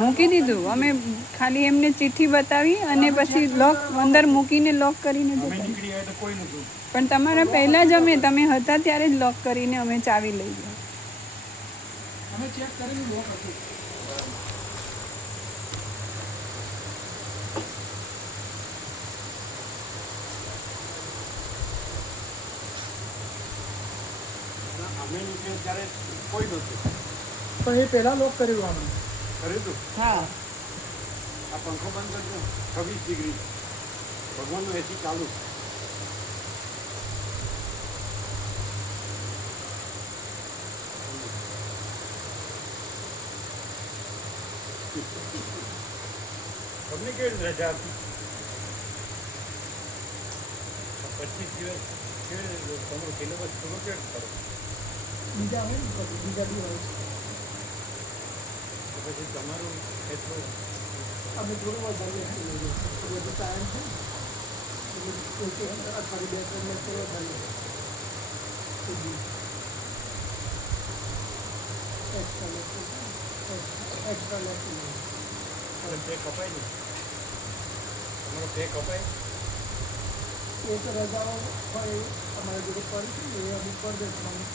મૂકી દીધું અમે, ખાલી એમને ચિઠ્ઠી બતાવી અને પછી લોક અંદર મૂકીને લોક કરીને જતા. પણ તમારા પહેલા જ તમે હતા ત્યારે જ લોક કરીને અમે ચાવી લઈ ગયા. અમે ચેક કરીને લોક હતું. કોઈ નહોતું તો એ પહેલા લોક કર્યું અમે કર્યું હતું. હા, આ પંખો બંધ કરજો. 26 ડિગ્રી ભગવાનનું એસી ચાલુ. તમને કેવી રજા હતી? 25 દિવસ કેવી રીતે તમારો સિલેબસ પૂરો કેમ કરો? બીજા હોય ને બીજા બી હોય. તો પછી તમારું એટલું અમે થોડું વધારે બધું ટાઈમ છે અઠવાડિયે 2-3 લેક્ચર વધારે એક્સ્ટ્રા લેક્ચર પે કપાય નહીં? તમારો પે કપાય? એક રજાઓ હોય અમારા જોડે પડી છે એ અમુક પર દે અમુક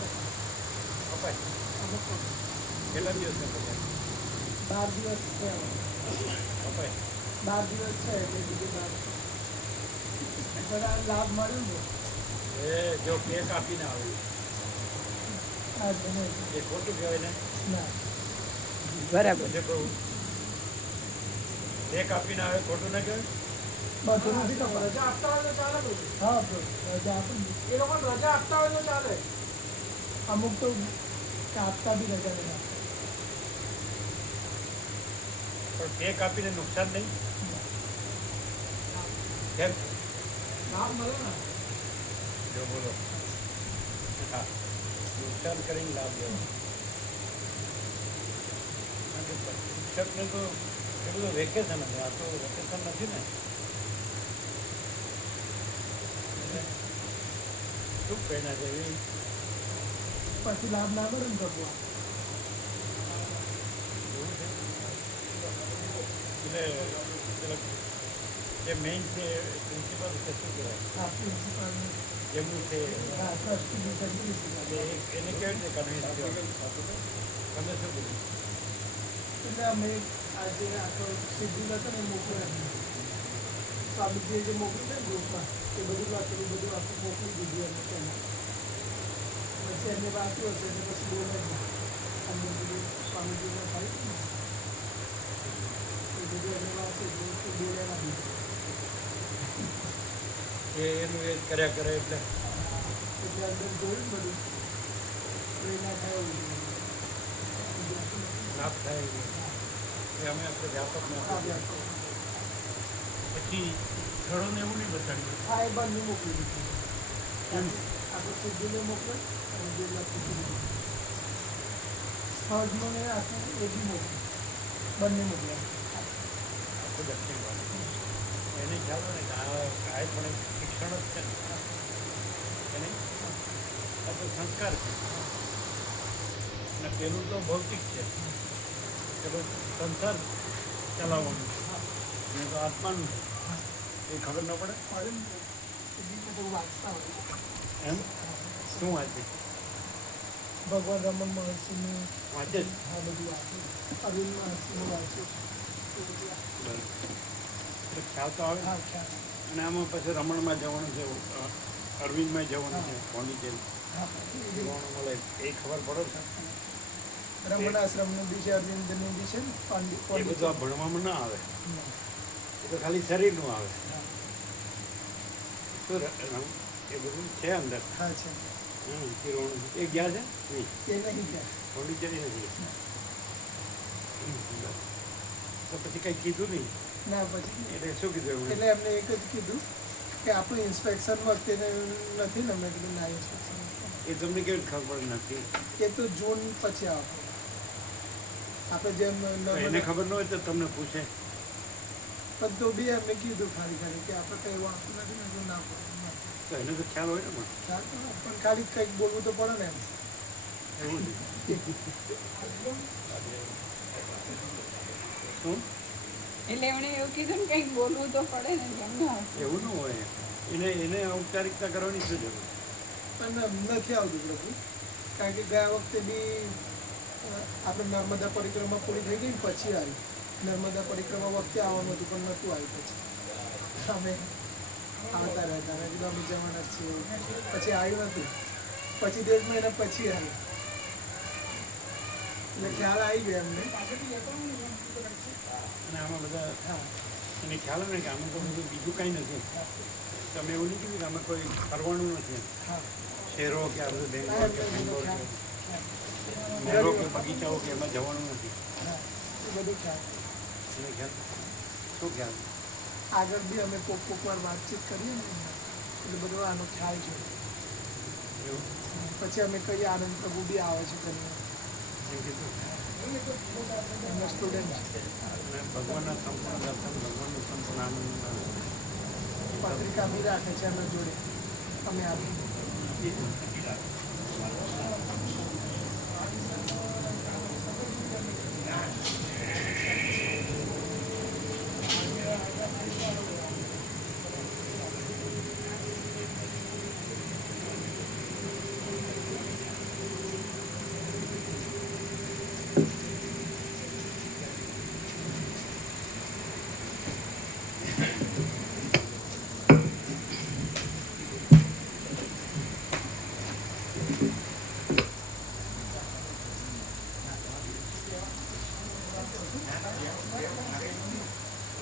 કપાય? અમુક કેટલા દિવસને કપાય? 12 દિવસ છે. કપાય 12 દિવસ છે એટલે બીજું 12 બધા લાભ મળ્યું ને એ જો પે કાપીને આવે આ બને એ ખોટું કહેવાય ને? ના બરાબર. જે કહું પે કાપીને આવે ખોટું ના કહેવાય? બધું નથી ખબર. રજા આપતા હોય તો ચાલે બધું. હા રજા આપે એ લોકો રજા આપતા હોય તો ચાલે. અમુક તો આપતા બી રજા નહીં. પણ પે કાપીને નુકસાન નહીં? કેમ? લાભ મળે ને. જો બોલો. હા, નુકસાન કરીને લાભ લેવો. શિક્ષકને તો એ બધું વેકેશન હતું. આ તો વેકેશન નથી ને. શું પહેલા છે એવી પછી લાભ ના મળે ને ભગવાન. એટલે જે મેઇન છે પ્રિન્સિપલ છે શું કહેવાય? આ પ્રિન્સિપાલ જેમનું છે હા ટ્રસ્ટી એટલે એને કેવી રીતે કન્વિન્સ થયો? તમે શું બોલ્યું? એટલે અમે આજે આખો શેડ્યુલ હતો ને મોકલ્યા સ્વામીજીએ જે મોકલ્યું છે ને ગ્રુપમાં એ બધું વાંચેલું બધું આખું મોકલી દીધું એમને પહેલાં. પછી એમને વાંચ્યું હશે એટલે પછી બોલે જ અમને બધું સ્વામીજીને થાય ને એ બધું એમને વાંચ્યું એટલે બોલ્યા નથી. એનું એ કર્યા કરે એટલે એટલે અંદર જોયું બધું પ્રેરણા થાય એવું લાભ થાય એ અમે આપણે વ્યાપકમાં પછી સ્થળોને એવું નહીં બતાડ્યું. હા એ બંને મોકલી દીધું. આપણે શેડ્યુલે મોકલે અને જે લખી દીધું સ્થળનું ને આખું એ બી મોકલે બંને મોકલ્યા. આખું દક્ષિણ ભારત એને ખ્યાલ હોય ને કે આ પણ એક શિક્ષણ જ છે ને એને આ તો સંસ્કાર છે અને પેલું તો ભૌતિક છે. પેલું સંસાર ચલાવવાનું અને તો આત્માનું એ ખબર ન પડે બધું વાંચતા હોય એમ. શું વાંચે? ભગવાન રમણ મહર્ષિનું વાંચે જ. આ બધું વાંચ્યું. અરવિંદ મહર્ષિનું વાંચ્યું. એટલે ખ્યાલ તો આવે. હા ખ્યાલ. અને આમાં પછી રમણમાં જવાનું છે, અરવિંદમાં જવાનું છે, પોંડિચેરી હા જવાનું મળે એ ખબર પડે છે. રમણ આશ્રમનું બી છે અરવિંદનું બી છે ને એ બધું આ ભણવામાં ના આવે. એ તો ખાલી શરીરનું આવે. શું એ બધું છે અંદર. હા છે કિરણ એ ગયા છે નહીં? એ નહીં ગયા. પોંડિચેરી નથી ગયા. તો પછી કંઈ કીધું નહીં? ના પછી એટલે શું કીધું એમણે? એટલે એમને એક જ કીધું કે આપણું ઇન્સ્પેક્શન વખતે નથી ને મેં કીધું ના ઇન્સ્પેક્શન એ તમને કેવી ખબર નથી? એ તો જૂન પછી આવે આપણે જેમ એને ખબર ન હોય તો તમને પૂછે. પણ તો બી એમને કીધું ખાલી ખાલી કે આપણે કંઈ એવું આપતું નથી ને એટલું ના પડે તો એને તો ખ્યાલ હોય ને પણ ખ્યાલ તો હોય, પણ ખાલી કંઈક બોલવું તો પડે ને એમ. એવું છે શું એટલે એમણે એવું કીધું ને કંઈક બોલવું તો પડે ને કેમને હશે. એવું ન હોય એને ઔપચારિકતા કરવાની શું જરૂર પણ નથી આવતું પ્રભુ, કારણ કે ગયા વખતે બી આપણે નર્મદા પરિક્રમા પૂરી થઈ ગઈ ને પછી આવી. નર્મદા પરિક્રમા વખતે આવવાનું હતું પણ નહોતું આવ્યું. પછી અમે આવતા રહેતા મેં કીધું અમે જવાના જ છીએ, પછી આવ્યું નથી. પછી 1.5 મહિના પછી આવ્યું, એટલે ખ્યાલ આવી ગયો એમને. અને આમાં બધા હા એને ખ્યાલ આવે ને કે આમાં તો બધું બીજું કાંઈ નથી. તમે એવું નહીં કીધું કે આમાં કોઈ ફરવાનું નથી હા શહેરો કે આ બધું હા, બેંગ્લોર કે એમને બેંગ્લોર ખ્યાલ. કે હા. નહેરો કે બગીચાઓ કે એમાં જવાનું નથી. હા એ બધું ખ્યાલ. એને ખ્યાલ શું ખ્યાલ આગળ બી અમે કોક વાર વાતચીત કરીએ ને એટલે બધો આનો ખ્યાલ છે. એવું પછી અમે કહીએ આનંદ પ્રભુ બી આવે છે કરીને એમ કીધું એમના સ્ટુડન્ટ અને ભગવાનના સંપૂર્ણ દર્શન ભગવાનનું સંપૂર્ણ આનંદ પત્રિકા બી રાખે છે એમના જોડે અમે આપી.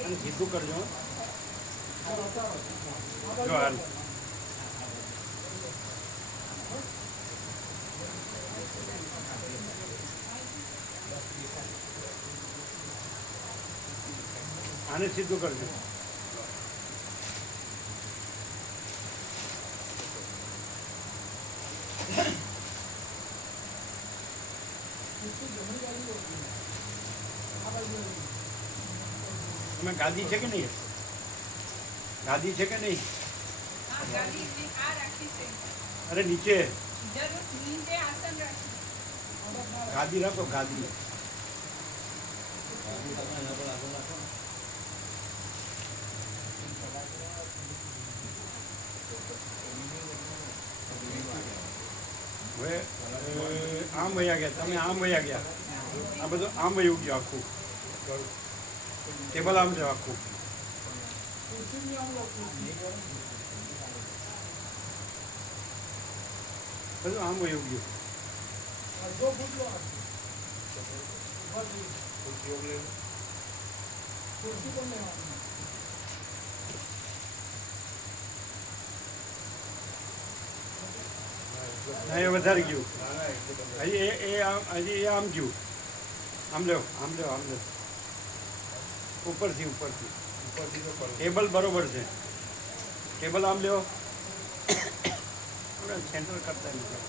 અને સીધું કરજો જો હાલ આને સીધું કરજો. તમે ગાદી છે કે નહીં? ગાદી છે કે નહીં? અરે નીચે ગાદી રાખો ગાદી. હવે આમ વયા ગયા તમે આમ વયા ગયા આ બધું આમ વયું ગયું આખું ટેબલ આમ છે આખું. બધું આમ વયું ગયું. ના એ વધારે ગયું હજી હજી એ આમ ગયું. આમ લ્યો આમ લ્યો આમ લ્યો ઉપરથી ઉપરથી ટેબલ બરોબર છે. ટેબલ આમ લ્યો સેન્ટર કરતા નથી.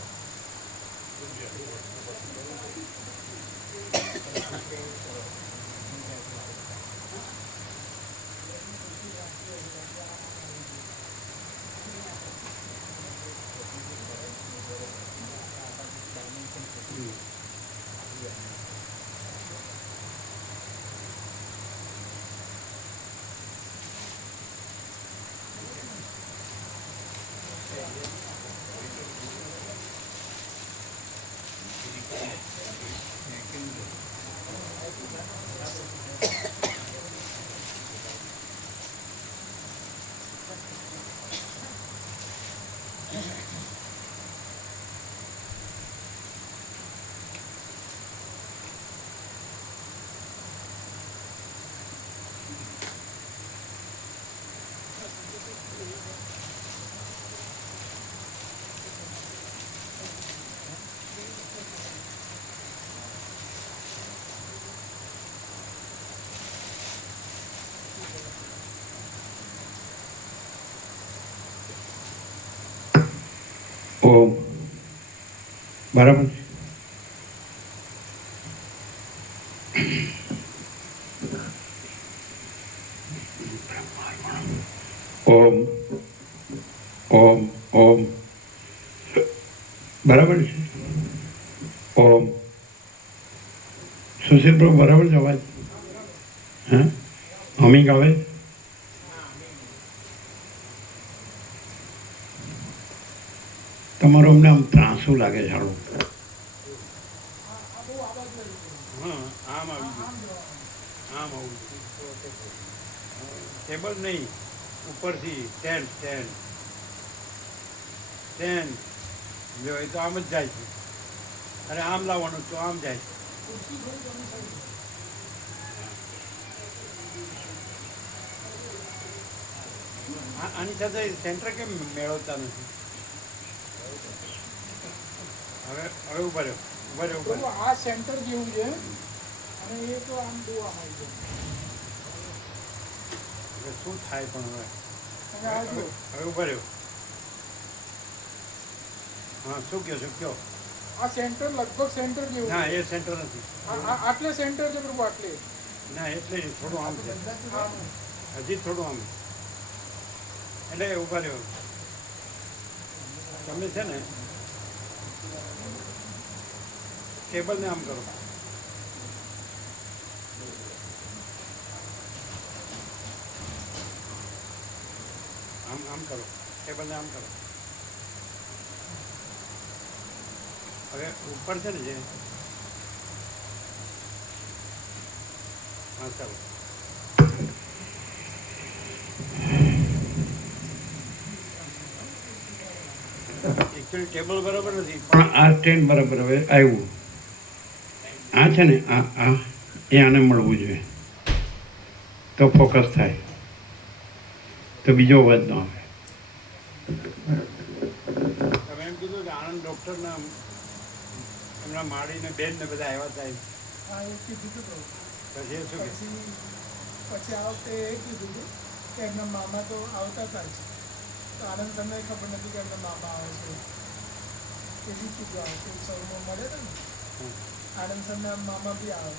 ઓમ બરાબર. ઓમ બરાબર છે. ઓમ સુશીલ પ્રભુ બરાબર છે અવાજ? હા, હમિંગ આવે? તમારો અમને આમ ત્રાસું લાગે છે હારું. હા, આમ આવી ગયું, આમ આવું ટેબલ નહીં, ઉપરથી સ્ટેન્ડ સ્ટેન્ડ સ્ટેન્ડ જો એ તો આમ જ જાય છે. અરે આમ લાવવાનું તો આમ જાય છે. આની સાથે સેન્ટર કેમ મેળવતા નથી? હવે હવે ઉભા રહ્યો, ઉભા રહ્યો, ઉભા રહ્યો. આ સેન્ટર જેવું છે અને એ તો આમ બહુ આમ આવી જાય. હવે શું થાય પણ હવે? અને આ જુઓ, હવે ઉભા રહ્યો. હા, શું કહો છો કયો? આ સેન્ટર લગભગ સેન્ટર જેવું ના, છે. એ સેન્ટર નથી. આટલે સેન્ટર છે પ્રભુ, આટલે ના, એટલે નહીં, થોડું આમ છે, આમ. હજી થોડું આમ. એટલે ઉભા રહ્યો. તમે છે ને ટેબલને આમ કરો. આમ આમ કરો, ટેબલને આમ કરો. હવે ઉપર છે ને જે, હા ચાલો. એકચ્યુઅલી ટેબલ બરાબર નથી પણ આ સ્ટેન્ડ બરાબર હવે આવ્યું. આ છે ને આ એ આને મળવું જોઈએ તો ફોકસ થાય, તો બીજો અવાજ ન આવે. તમે એમ કીધું કે આનંદ ડૉક્ટરના એમના માળીને બેન ને બધા આવ્યા હતા એમ. હા, એ કીધું હતું પ્રભુ. પછી એ શું કે પછી આ વખતે એ કીધું હતું કે એમના મામા તો આવતા હતા જ, તો આનંદ તમને ખબર નથી કે એમના મામા આવે છે. એવી કીધું આ વખતે સૌમાં મળે ને, આનંદ સરના મામા બી આવે.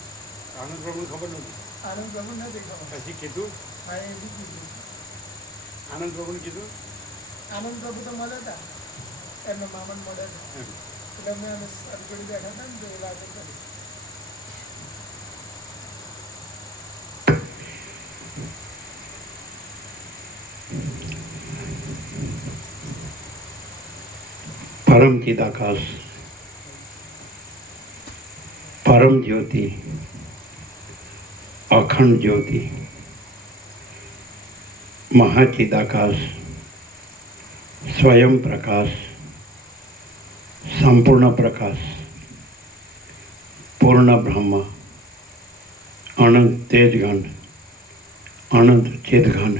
આનંદ પ્રભુને ખબર નથી. આનંદ પ્રભુ નથી ખબર. પછી કીધું, હા, એ બી કીધું. આનંદ પ્રભુને કીધું આનંદ પ્રભુ તો મળે હતા, એમના મામાને મળે હતા. એમ. એટલે અમે અડગડી બેઠા હતા ને તો એ લાગે કરી. પરમ ચિદાકાશ, પરમ જ્યોતિ, અખંડ જ્યોતિ, મહાચિદાકાશ, સ્વયં પ્રકાશ, સંપૂર્ણ પ્રકાશ, પૂર્ણ બ્રહ્મ, અનંત તેજઘન, અનંત ચિદઘન,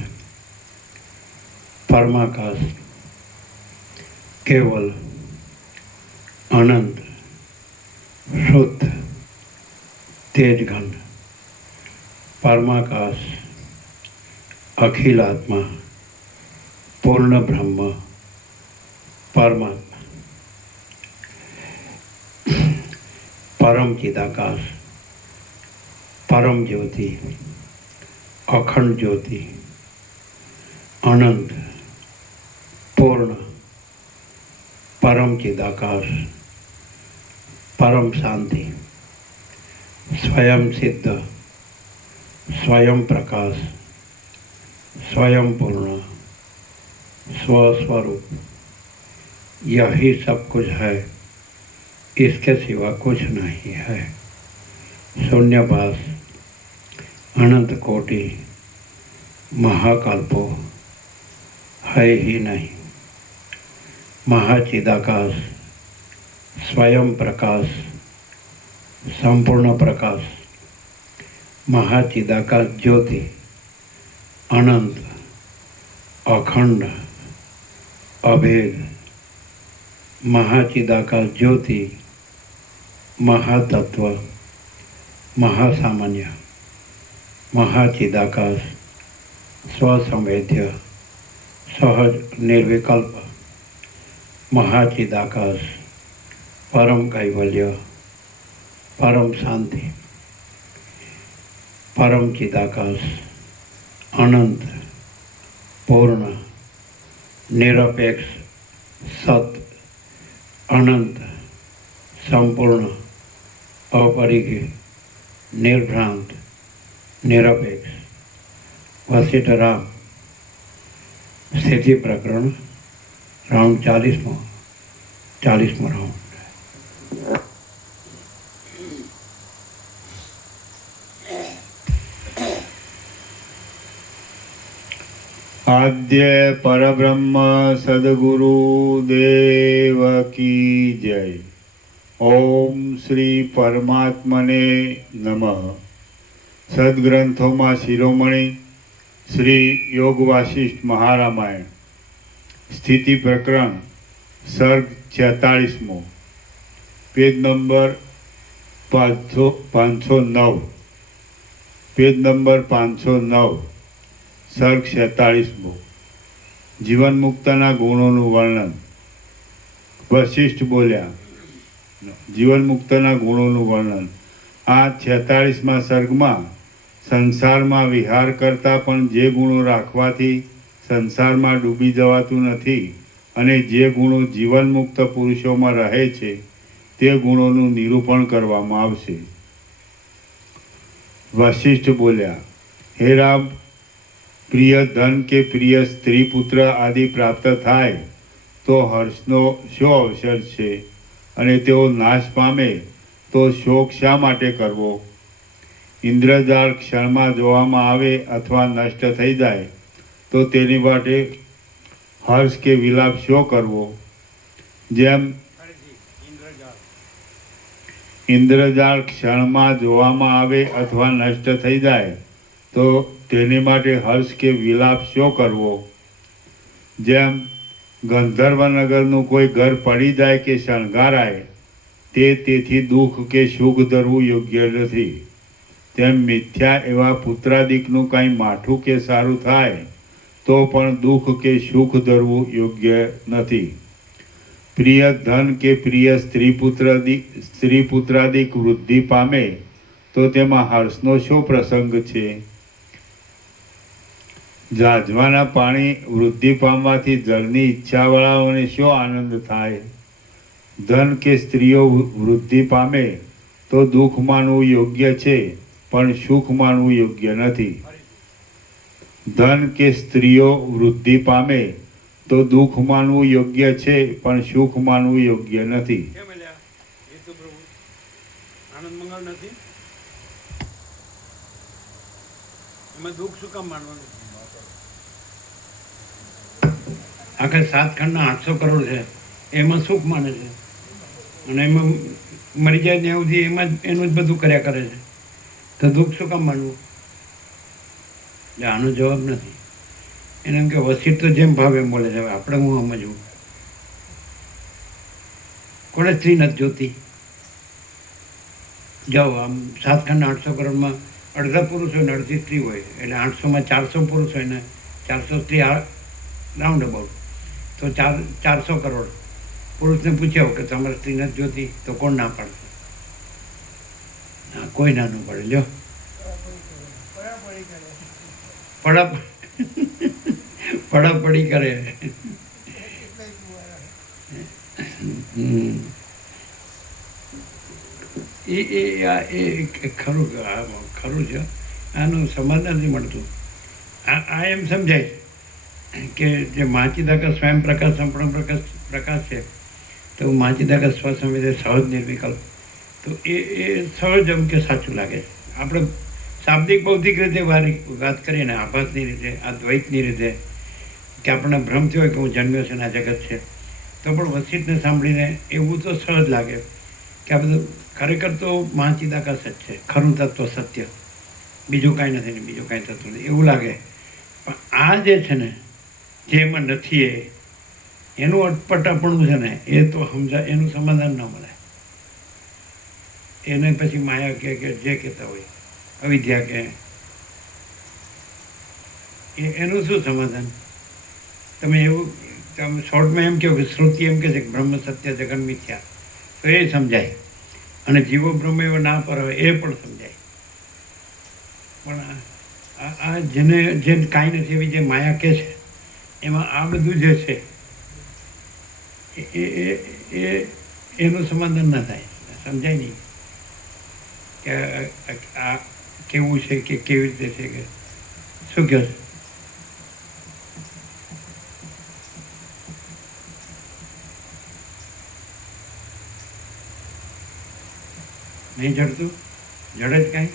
પરમાકાશ, કેવલ, અનંત, શુદ્ધ, તેજઘન, પરમાકાશ, અખિલાત્મા, પૂર્ણ બ્રહ્મ, પરમાત્મા, પરમ ચિદાકાશ, પરમ જ્યોતિ, અખંડ જ્યોતિ, અનંત, પૂર્ણ, પરમ ચિદાકાશ, પરમ શાંતિ, સ્વયં સિદ્ધ, स्वयं प्रकाश, स्वयं पूर्ण, स्वस्वरूप, यही सब कुछ है, इसके सिवा कुछ नहीं है। शून्यवास, अनंत कोटि, महाकल्पो है ही नहीं। महाचिदाकाश, स्वयं प्रकाश, संपूर्ण प्रकाश, महाचिदाकाश ज्योति, अनंत, अखंड, अभेद, महाचिदाकाश ज्योति, महातत्व, महासामान्य, महाचिदाकाश, स्वसंवेद्य, सहज निर्विकल्प, महाचिदाकाश, परम कैवल्य, परम शांति, परम चिदाकाश, अनंत, पूर्ण, निरपेक्ष, સત, અનંત, સંપૂર્ણ, અપરિઘ, નિર્ભ્રાંત, નિરપેક્ષ. વસિષ્ઠ રામ સ્થિતિ પ્રકરણ રાઉન્ડ 40મો રાઉન્ડ. આદ્ય પરબ્રહ્મ સદગુરુ દેવ કી જય. ઓમ શ્રી પરમાત્મને નમઃ. સદગ્રંથોમાં શિરોમણી શ્રી યોગ વાસિષ્ઠ મહારામાયણ સ્થિતિ પ્રકરણ સર્ગ 46મો, પેજ નંબર 509, પેજ નંબર 509, સર્ગ 46મો. જીવન મુક્તના ગુણોનું વર્ણન. વશિષ્ઠ બોલ્યા, જીવન મુક્તના ગુણોનું વર્ણન. આ 46મા સર્ગમાં સંસારમાં વિહાર કરતા પણ જે ગુણો રાખવાથી સંસારમાં ડૂબી જવાતું નથી અને જે ગુણો જીવન મુક્ત પુરુષોમાં રહે છે તે ગુણોનું નિરૂપણ કરવામાં આવશે. વશિષ્ઠ બોલ્યા, હે રામ, પ્રિય ધન કે પ્રિય સ્ત્રી પુત્ર આદિ પ્રાપ્ત થાય તો હર્ષનો શો અવસર છે, અને તેઓ નાશ પામે તો શોક શા માટે કરવો? ઇન્દ્રજાળ ક્ષણમાં જોવામાં આવે અથવા નષ્ટ થઈ જાય તો તેની માટે હર્ષ કે વિલાપ શો કરવો? જેમ ઇન્દ્રજાળ ક્ષણમાં જોવામાં આવે અથવા નષ્ટ થઈ જાય તો તેની માટે હર્ષ કે વિલાપ શો કરવો? જેમ ગંધર્વનગરનું કોઈ ઘર પડી જાય કે શણગારાય તેથી દુઃખ કે સુખ ધરવું યોગ્ય નથી, તેમ મિથ્યા એવા પુત્રાદિકનું કાંઈ માઠું કે સારું થાય તો પણ દુઃખ કે સુખ ધરવું યોગ્ય નથી. પ્રિય ધન કે પ્રિય સ્ત્રી પુત્રાદિક વૃદ્ધિ પામે તો તેમાં હર્ષનો શો પ્રસંગ છે? ઝાઝવાના પાણી વૃદ્ધિ પામવાથી જળની ઈચ્છાવાળાઓને શો આનંદ થાય? ધન કે સ્ત્રીઓ વૃદ્ધિ પામે તો દુઃખ માનવું યોગ્ય છે પણ સુખ માનવું યોગ્ય નથી. ધન કે સ્ત્રીઓ વૃદ્ધિ પામે તો દુઃખ માનવું યોગ્ય છે પણ સુખ માનવું યોગ્ય નથી. કેમ અલ્યા? એ તો પ્રભુ આનંદ મંગળ નથી, એમાં દુઃખ શું કામ માનવાનું? આખા 7 ખંડના 800 કરોડ છે, એમાં સુખ માને છે, અને એમાં મરી જાય ત્યાં સુધી એમાં જ એનું જ બધું કર્યા કરે છે, તો દુઃખ શું કામ માનવું? એટલે આનો જવાબ નથી. એને એમ કે વસિષ્ઠ તો જેમ ભાવે એમ બોલે છે. હવે આપણે હું સમજવું, કોને સ્ત્રી નથી જોતી? જાઓ, આમ 7 ખંડના 800 કરોડમાં અડધા પુરુષ હોય ને અડધી સ્ત્રી હોય, એટલે 800માં 400 પુરુષ હોય ને 400 સ્ત્રી, રાઉન્ડ અબાઉટ, તો 400 કરોડ પુરુષને પૂછ્યા કે તમારી સ્ત્રી નથી જોતી, તો કોણ ના પાડશે? હા, કોઈ ના ન પાડે. લ્યો, પડાપડી કરે. એ ખરું છે. આનું સમાધાન નથી મળતું. આ એમ સમજાય કે જે માચિદાકા સ્વયં પ્રકાશ સંપૂર્ણ પ્રકાશ છે, તો માચિદાકા સ્વસંવેદે સહજ નિર્વિકલ્પ, તો એ સહજ એમ કે સાચું લાગે. આપણે શાબ્દિક બૌદ્ધિક રીતે વાત કરીએ ને, આભાસની રીતે, આ દ્વૈતની રીતે, કે આપણને ભ્રમ થયો હોય કે હું જન્મ્યો છે ને આ જગત છે, તો પણ વસિષ્ઠને સાંભળીને એવું તો સહજ લાગે કે આ બધું ખરેખર તો માચિદાકાશ જ છે, ખરું તત્વ સત્ય, બીજું કાંઈ નથી ને બીજું કાંઈ થતું નથી એવું લાગે. પણ આ જે છે ને, જે એમાં નથી એનું અટપટાપણું છે ને, એ તો એનું સમાધાન ન મળે. એને પછી માયા કે જે કહેતા હોય, અવિદ્યા કે, એનું શું સમાધાન? તમે એવું તમે શોર્ટમાં એમ કહો કે શ્રુતિ એમ કહે છે કે બ્રહ્મ સત્ય જગન મિથ્યા, તો એ સમજાય, અને જીવો બ્રહ્મ એવો ના પર હોય એ પણ સમજાય. પણ આ જે કાંઈ નથી એવી જે માયા કહે છે, એમાં આ બધું જે છે એ એ એ એનું સમાધાન ના થાય, સમજાય નહીં કે આ કેવું છે કે કેવી રીતે છે કે શું કહો છો? નહીં જડતું? જડે જ કાંઈ?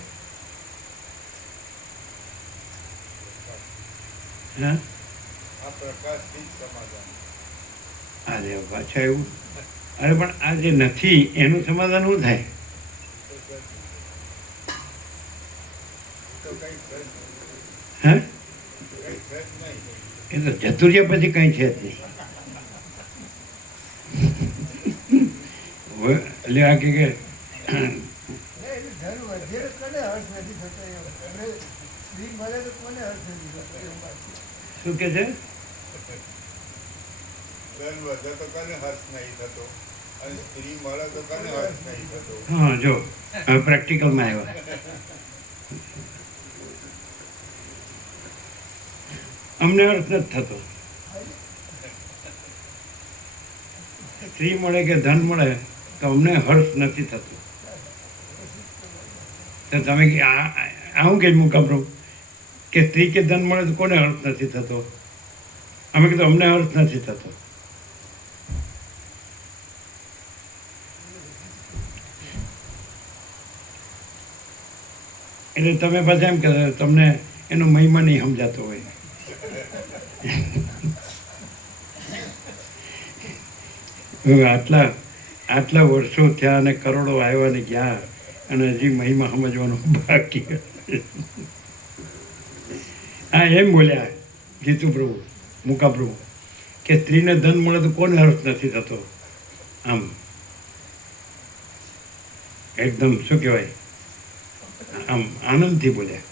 હા, આ પ્રકાશથી જ સમાધાન. અરે પાછા એવું. અરે પણ આ જે નથી એનું સમાધાન શું થાય? તો કંઈ છે જ નહીં. હા, કંઈ છે જ નહીં. એ તો જતું રહ્યા પછી કંઈ છે જ નહીં. એટલે આ કે એની ધન વધે કોને હર્ષ નથી થતો એમ. અને સ્ત્રી મળે તો કોને હર્ષ નથી થતો એવું વાત છે. શું કે છે? ધન વધે તો કને હર્ષ નહીં થતો, અને સ્ત્રી મળે તો કને હર્ષ નહીં થતો. હા, જો પ્રેક્ટિકલમાં આવ્યા. અમને અર્થ નથી થતો. સ્ત્રી મળે કે ધન મળે તો અમને હર્ષ નથી થતું. તો તમે આવું કે મુકાબરો કે સ્ત્રી કે ધન મળે તો કોને હર્ષ નથી થતો? અમે કીધું અમને હર્ષ નથી થતો. એટલે તમે પાછા એમ કે તમને એનો મહિમા નહીં સમજાતો હોય. હવે આટલા વર્ષો થયા અને કરોડો આવ્યા ને ગયા અને હજી મહિમા સમજવાનું બાકી. હા, એમ બોલ્યા જીતુ પ્રભુ, મુકા પ્રભુ કે સ્ત્રીને ધન મળે તો કોને હર્ષ નથી થતો? આમ એકદમ શું કહેવાય, આમ આનંદથી બોલ્યા,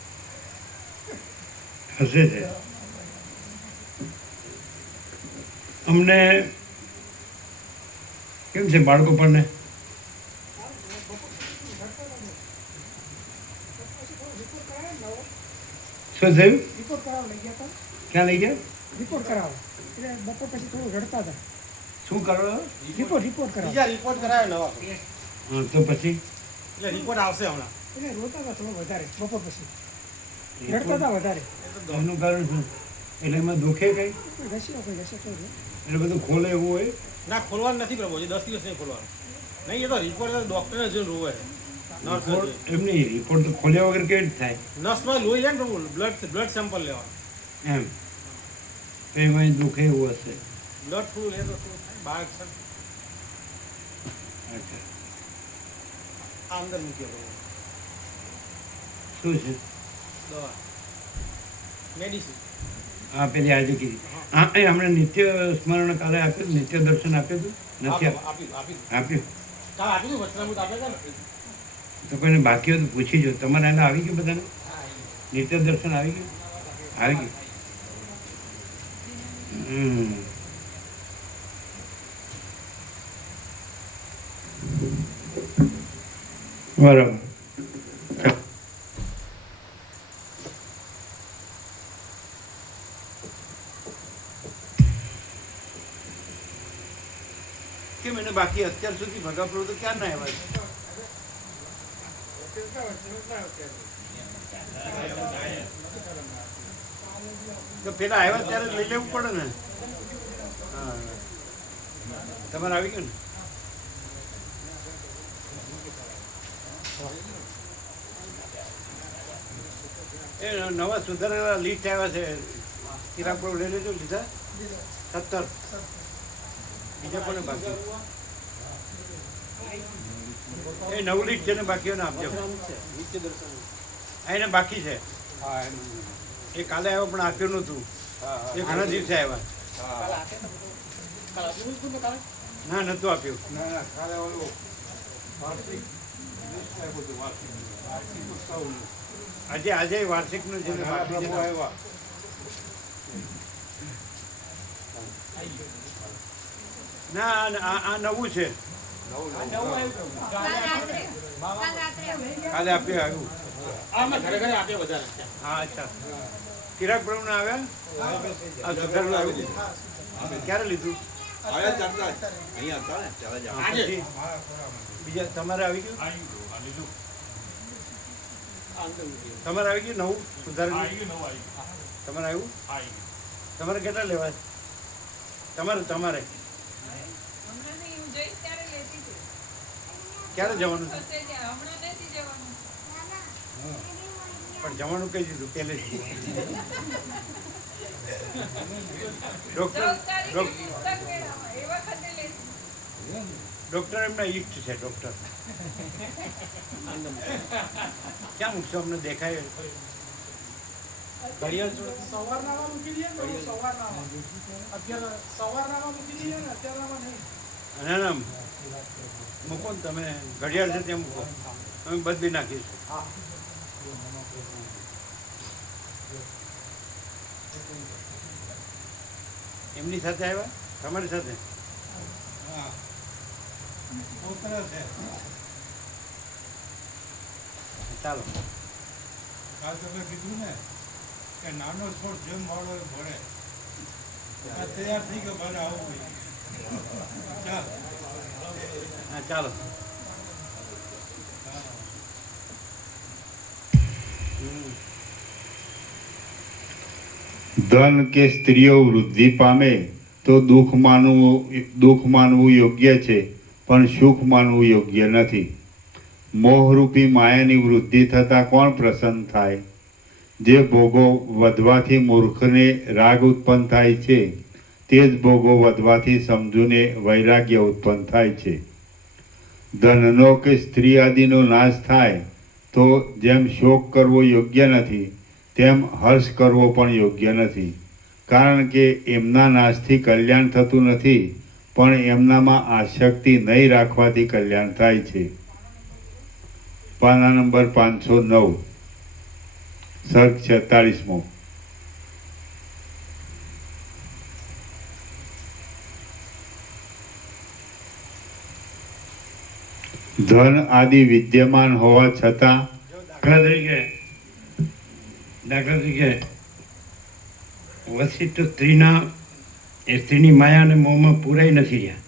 હસે છે. અમને કેમ છે બાળકો પરને? શું થયું? રિપોર્ટ કરાવવા લઈ ગયા હતા. ક્યાં લઈ ગયા? રિપોર્ટ કરાવવા એટલે બપોર પછી થોડું રડતા હતા. શું કરો? રિપોર્ટ કરાવવા બીજા રિપોર્ટ કરાયો નવા હા, તો પછી એટલે રિપોર્ટ આવશે હમણાં. એટલે રોતા હતા થોડું વધારે બપોર પછી રડતા હતા વધારે. એનું કારણ શું? એટલે એમાં દુખે કઈ? કોઈ ઘસ્યો તો એટલે બધું ખોલે એવું હોય? ના ખોલવાનું નથી પ્રભુ, 10 દિવસ નહીં ખોલવાનું. નહીં, એ તો રિપોર્ટ ડોક્ટરને જોઈને રોવે છે. નર્સ રિપોર્ટ એમ નહીં, રિપોર્ટ તો ખોલ્યા વગર કેવી રીતે થાય? નર્સમાં લોહી લે ને પ્રભુ, બ્લડ સેમ્પલ લેવાનું. એમ તો એમાં દુખે એવું હશે. બ્લડ થોડું લે તો શું થાય? બહાર છે. અચ્છા, આ અંદર મૂક્યો પ્રભુ શું છે? દવા, મેડિસિન. હા, પેલી આજે કીધી. હા, એ હમણાં નિત્ય સ્મરણ કાલે આપ્યું, નિત્ય દર્શન આપ્યું હતું? નથી આપ્યું. આપ્યું? કાલ આપ્યું હતું, વચનામૃત આપ્યા હતા ને. તો કોઈને બાકી હોય તો પૂછી જો. તમારે એને આવી ગયું બધાને? નિત્ય દર્શન આવી ગયું? આવી ગયું. બરાબર. કેમ એને બાકી અત્યાર સુધી ભગાપ્રભુ તો ક્યાં ના આવ્યા? તો પેલા આવ્યા ત્યારે લઈ લેવું પડે ને. હા, તમારે આવી ગયું ને? એ નવા સુધારેલા લિસ્ટ આવ્યા છે. ચિરાગ પ્રભુ લઈ લેજો. લીધા 17. બીજા કોને બાકી? એ નવું લિસ્ટ છે ને, બાકીઓને આપજો. નિત્ય દર્શન. આ એને બાકી છે. હા, એ કાલે આવ્યો પણ આપ્યું નહોતું. એ ઘણા દિવસે આવ્યા. કાલ આપ્યું હતું ને કાલે? ના, નહોતું આપ્યું. ના, કાલે ઓલું વાર્ષિક લિસ્ટ આપ્યું હતું, વાર્ષિક ઉત્સવનું. આજે વાર્ષિકનું છે ને, બાકી છે ને. આવ્યા. ના, આ નવું છે. કાલે આપ્યું આવ્યું. આમાં ઘરે ઘરે આપ્યા બધાને. હા, અચ્છા. ચિરાગ પ્રભુને આવ્યા? આ સુધારેલું આવ્યું. ક્યારે લીધું? આજે બીજા તમારે આવી ગયું તમારે આવી ગયું નવું સુધાર તમારે આવ્યું તમારે કેટલા લેવાય તમારે તમારે ક્યારે જવાનું છે? પણ જવાનું કહી દીધું પહેલેથી ડૉક્ટર એમના ઈષ્ટ છે ડૉક્ટર ક્યાં મૂકશો અમને દેખાય ઘડિયાળ જોડે સવારનામાં મૂકી દઈએ ને સવારનામાં અત્યારે સવારનામાં મૂકી દઈએ ને અત્યારનામાં નહીં. ના ના મૂકો ને તમે ઘડિયાળ છે ત્યાં મૂકો અમે બદલી નાખીશું એમની સાથે આવ્યા તમારી સાથે ચાલો કાલ તમે કીધું ને કે નાનો છોડ જેમ વાળો એ ભળે આ તૈયાર થઈ ગયો મારે આવું ચાલ હા ચાલો ધન કે સ્ત્રીઓ વૃદ્ધિ પામે તો દુઃખ માનવું યોગ્ય છે પણ સુખ માનવું યોગ્ય નથી. મોહરૂપી માયાની વૃદ્ધિ થતાં કોણ પ્રસન્ન થાય? જે ભોગો વધવાથી મૂર્ખને રાગ ઉત્પન્ન થાય છે તે જ ભોગો વધવાથી સમજૂને વૈરાગ્ય ઉત્પન્ન થાય છે. ધનનો કે સ્ત્રી આદિનો નાશ થાય તો જેમ શોક કરવો યોગ્ય નથી તેમ હર્ષ કરવો પણ યોગ્ય નથી, કારણ કે એમના નાશથી કલ્યાણ થતું નથી પણ એમનામાં આસક્તિ નહીં રાખવાથી કલ્યાણ થાય છે. પાના નંબર 509 સર્ગ 46મો. ધન આદિ વિદ્યમાન હોવા છતાં દાખલા તરીકે વશિષ્ઠ સ્ત્રીની માયા અને મોહમાં પૂરાઈ નથી રહ્યા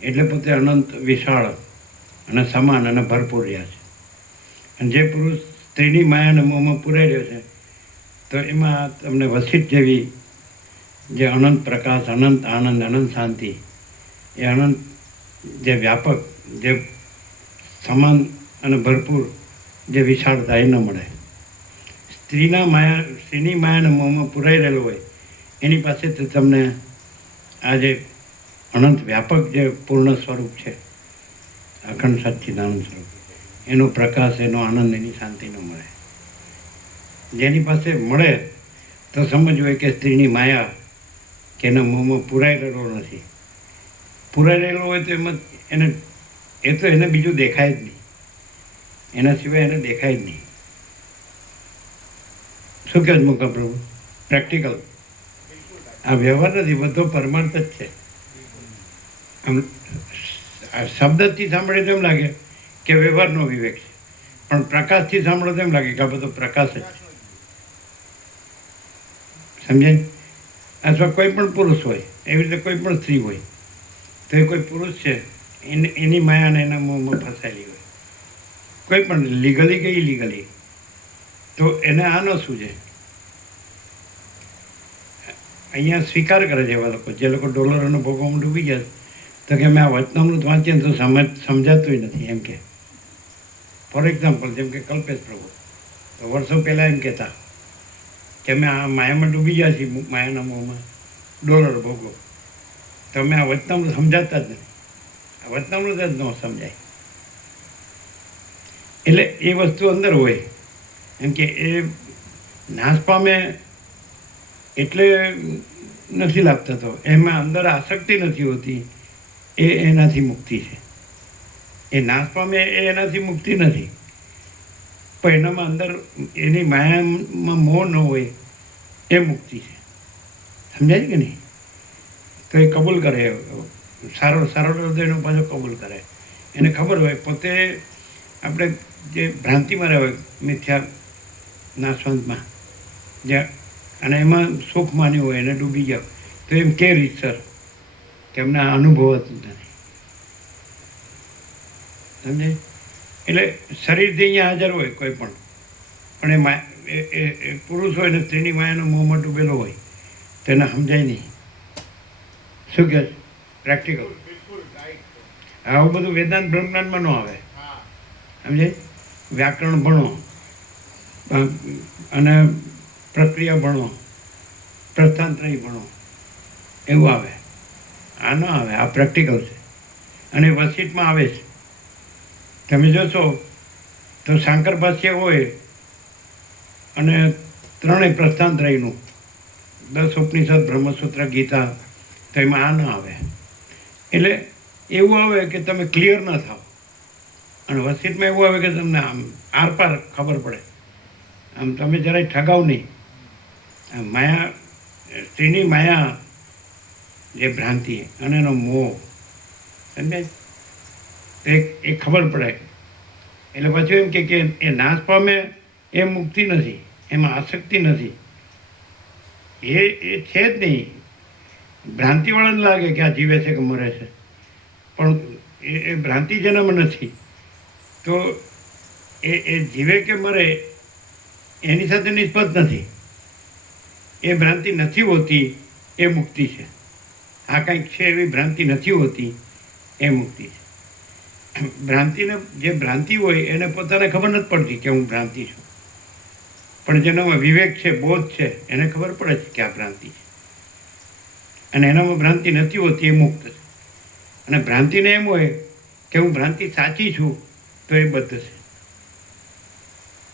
એટલે પોતે અનંત વિશાળ અને સમાન અને ભરપૂર રહ્યા છે. અને જે પુરુષ સ્ત્રીની માયા અને મોહમાં પૂરાઈ રહ્યો છે તો એમાં તમને વશિષ્ઠ જેવી જે અનંત પ્રકાશ, અનંત આનંદ, અનંત શાંતિ, એ અનંત જે વ્યાપક, જે સમાન અને ભરપૂર જે વિશાળતા એ ન મળે. સ્ત્રીની માયા અને મોહમાં પૂરાઈ રહેલો હોય એની પાસે તો તમને આ જે અનંત વ્યાપક જે પૂર્ણ સ્વરૂપ છે, અખંડ સચ્ચિદાનંદ સ્વરૂપ, એનો પ્રકાશ, એનો આનંદ, એની શાંતિ ન મળે. જેની પાસે મળે તો સમજવું કે સ્ત્રીની માયા કે એના મોહમાં પૂરાઈ રહેલો નથી. પૂરાઈ રહેલો હોય તો એમાં એને બીજું દેખાય જ નહીં, એના સિવાય એને દેખાય જ નહીં. શું કહે મુકા પ્રભુ? પ્રેક્ટિકલ આ વ્યવહાર નથી, બધો પરમાર્થ જ છે. આમ શબ્દથી સાંભળે તો એમ લાગે કે વ્યવહારનો વિવેક છે, પણ પ્રકાશથી સાંભળો તો એમ લાગે કે આ બધો પ્રકાશ જ છે. સમજાય? અથવા કોઈ પણ પુરુષ હોય, એવી રીતે કોઈ પણ સ્ત્રી હોય, તો એ કોઈ પુરુષ છે એની માયા અને એના મોહમાં ફસાયેલી હોય, કોઈ પણ લીગલી કે ઇલીગલી, તો એને આનો શું છે? અહીંયા સ્વીકાર કરે છે એવા લોકો, જે લોકો ડોલરોનો ભોગવવામાં ડૂબી ગયા તો કે અમે આ વચનામૃત વાંચીએ ને તો સમજાતું નથી એમ કે. ફોર એક્ઝામ્પલ, જેમ કે કલ્પેશ પ્રભુ તો વર્ષો પહેલાં એમ કહેતા કે અમે આ માયામાં ડૂબી ગયા છીએ, માયાના મોહમાં, ડોલર ભોગવો, તો અમે આ વચનામૃત સમજાતા જ નથી. આ વચનામૃત જ ન સમજાય. એટલે એ વસ્તુ અંદર હોય એમ કે એ નાશ પામે એટલે નથી લાભ થતો, એમાં અંદર આસક્તિ નથી હોતી, એ એનાથી મુક્તિ છે. એ નાશ પામે એ એનાથી મુક્તિ નથી, પણ એનામાં અંદર એની માયામાં મોહ ન હોય એ મુક્તિ છે. સમજાય કે નહીં? તો એ કબૂલ કરે, સારો હૃદયનો પાછો કબૂલ કરે. એને ખબર હોય પોતે આપણે જે ભ્રાંતિમાં રહે હોય, મિથ્યા નાશવંતમાં, જે અને એમાં સુખ માન્યું હોય, એને ડૂબી ગયા તો એમ કે રીતસર તેમને આ અનુભવાતું જ નથી. સમજે? એટલે શરીરથી અહીંયા હાજર હોય કોઈ પણ એ પુરુષ હોય ને સ્ત્રીની માયાનો મોહમાં ડૂબેલો હોય તેને સમજાય નહીં. શું કહે છે? પ્રેક્ટિકલ આવું બધું વેદાંત બ્રહ્મજ્ઞાનમાં ન આવે. સમજે? વ્યાકરણ ભણો અને પ્રક્રિયા ભણો, પ્રસ્થાંતરય ભણો, એવું આવે. આ ન આવે. આ પ્રેક્ટિકલ છે અને વસીટમાં આવે છે. તમે જોશો તો શાંકર ભાષ્ય હોય અને ત્રણેય પ્રસ્થાંતરયનું 10 ઉપનિષદ, બ્રહ્મસૂત્ર, ગીતા, તો એમાં આ ન આવે. એટલે એવું આવે કે તમે ક્લિયર ન થાવ. અને વસીટમાં એવું આવે કે તમને આમ આરપાર ખબર પડે. આમ તમે જરાય ઠગાવ નહીં. આમ માયા, સ્ત્રીની માયા જે ભ્રાંતિ અને એનો મોહ, સમજાય? એ ખબર પડે. એટલે પછી એમ કે એ નાશ પામે એ મુક્તિ નથી, એમાં આસક્તિ નથી. એ છે જ નહીં. ભ્રાંતિવાળાને લાગે કે આ જીવે છે કે મરે છે, પણ એ ભ્રાંતિજનમ નથી. તો એ જીવે કે મરે એની સાથે નિસ્બત નથી. એ ભ્રાંતિ નથી હોતી એ મુક્તિ છે. આ કંઈક છે એવી ભ્રાંતિ નથી હોતી એ મુક્તિ છે. ભ્રાંતિને, જે ભ્રાંતિ હોય એને પોતાને ખબર નથી પડતી કે હું ભ્રાંતિ છું, પણ જેનામાં વિવેક છે, બોધ છે, એને ખબર પડે છે કે આ ભ્રાંતિ છે. અને એનામાં ભ્રાંતિ નથી હોતી એ મુક્ત છે. અને ભ્રાંતિને એમ હોય કે હું ભ્રાંતિ સાચી છું તો એ બદ્ધ છે.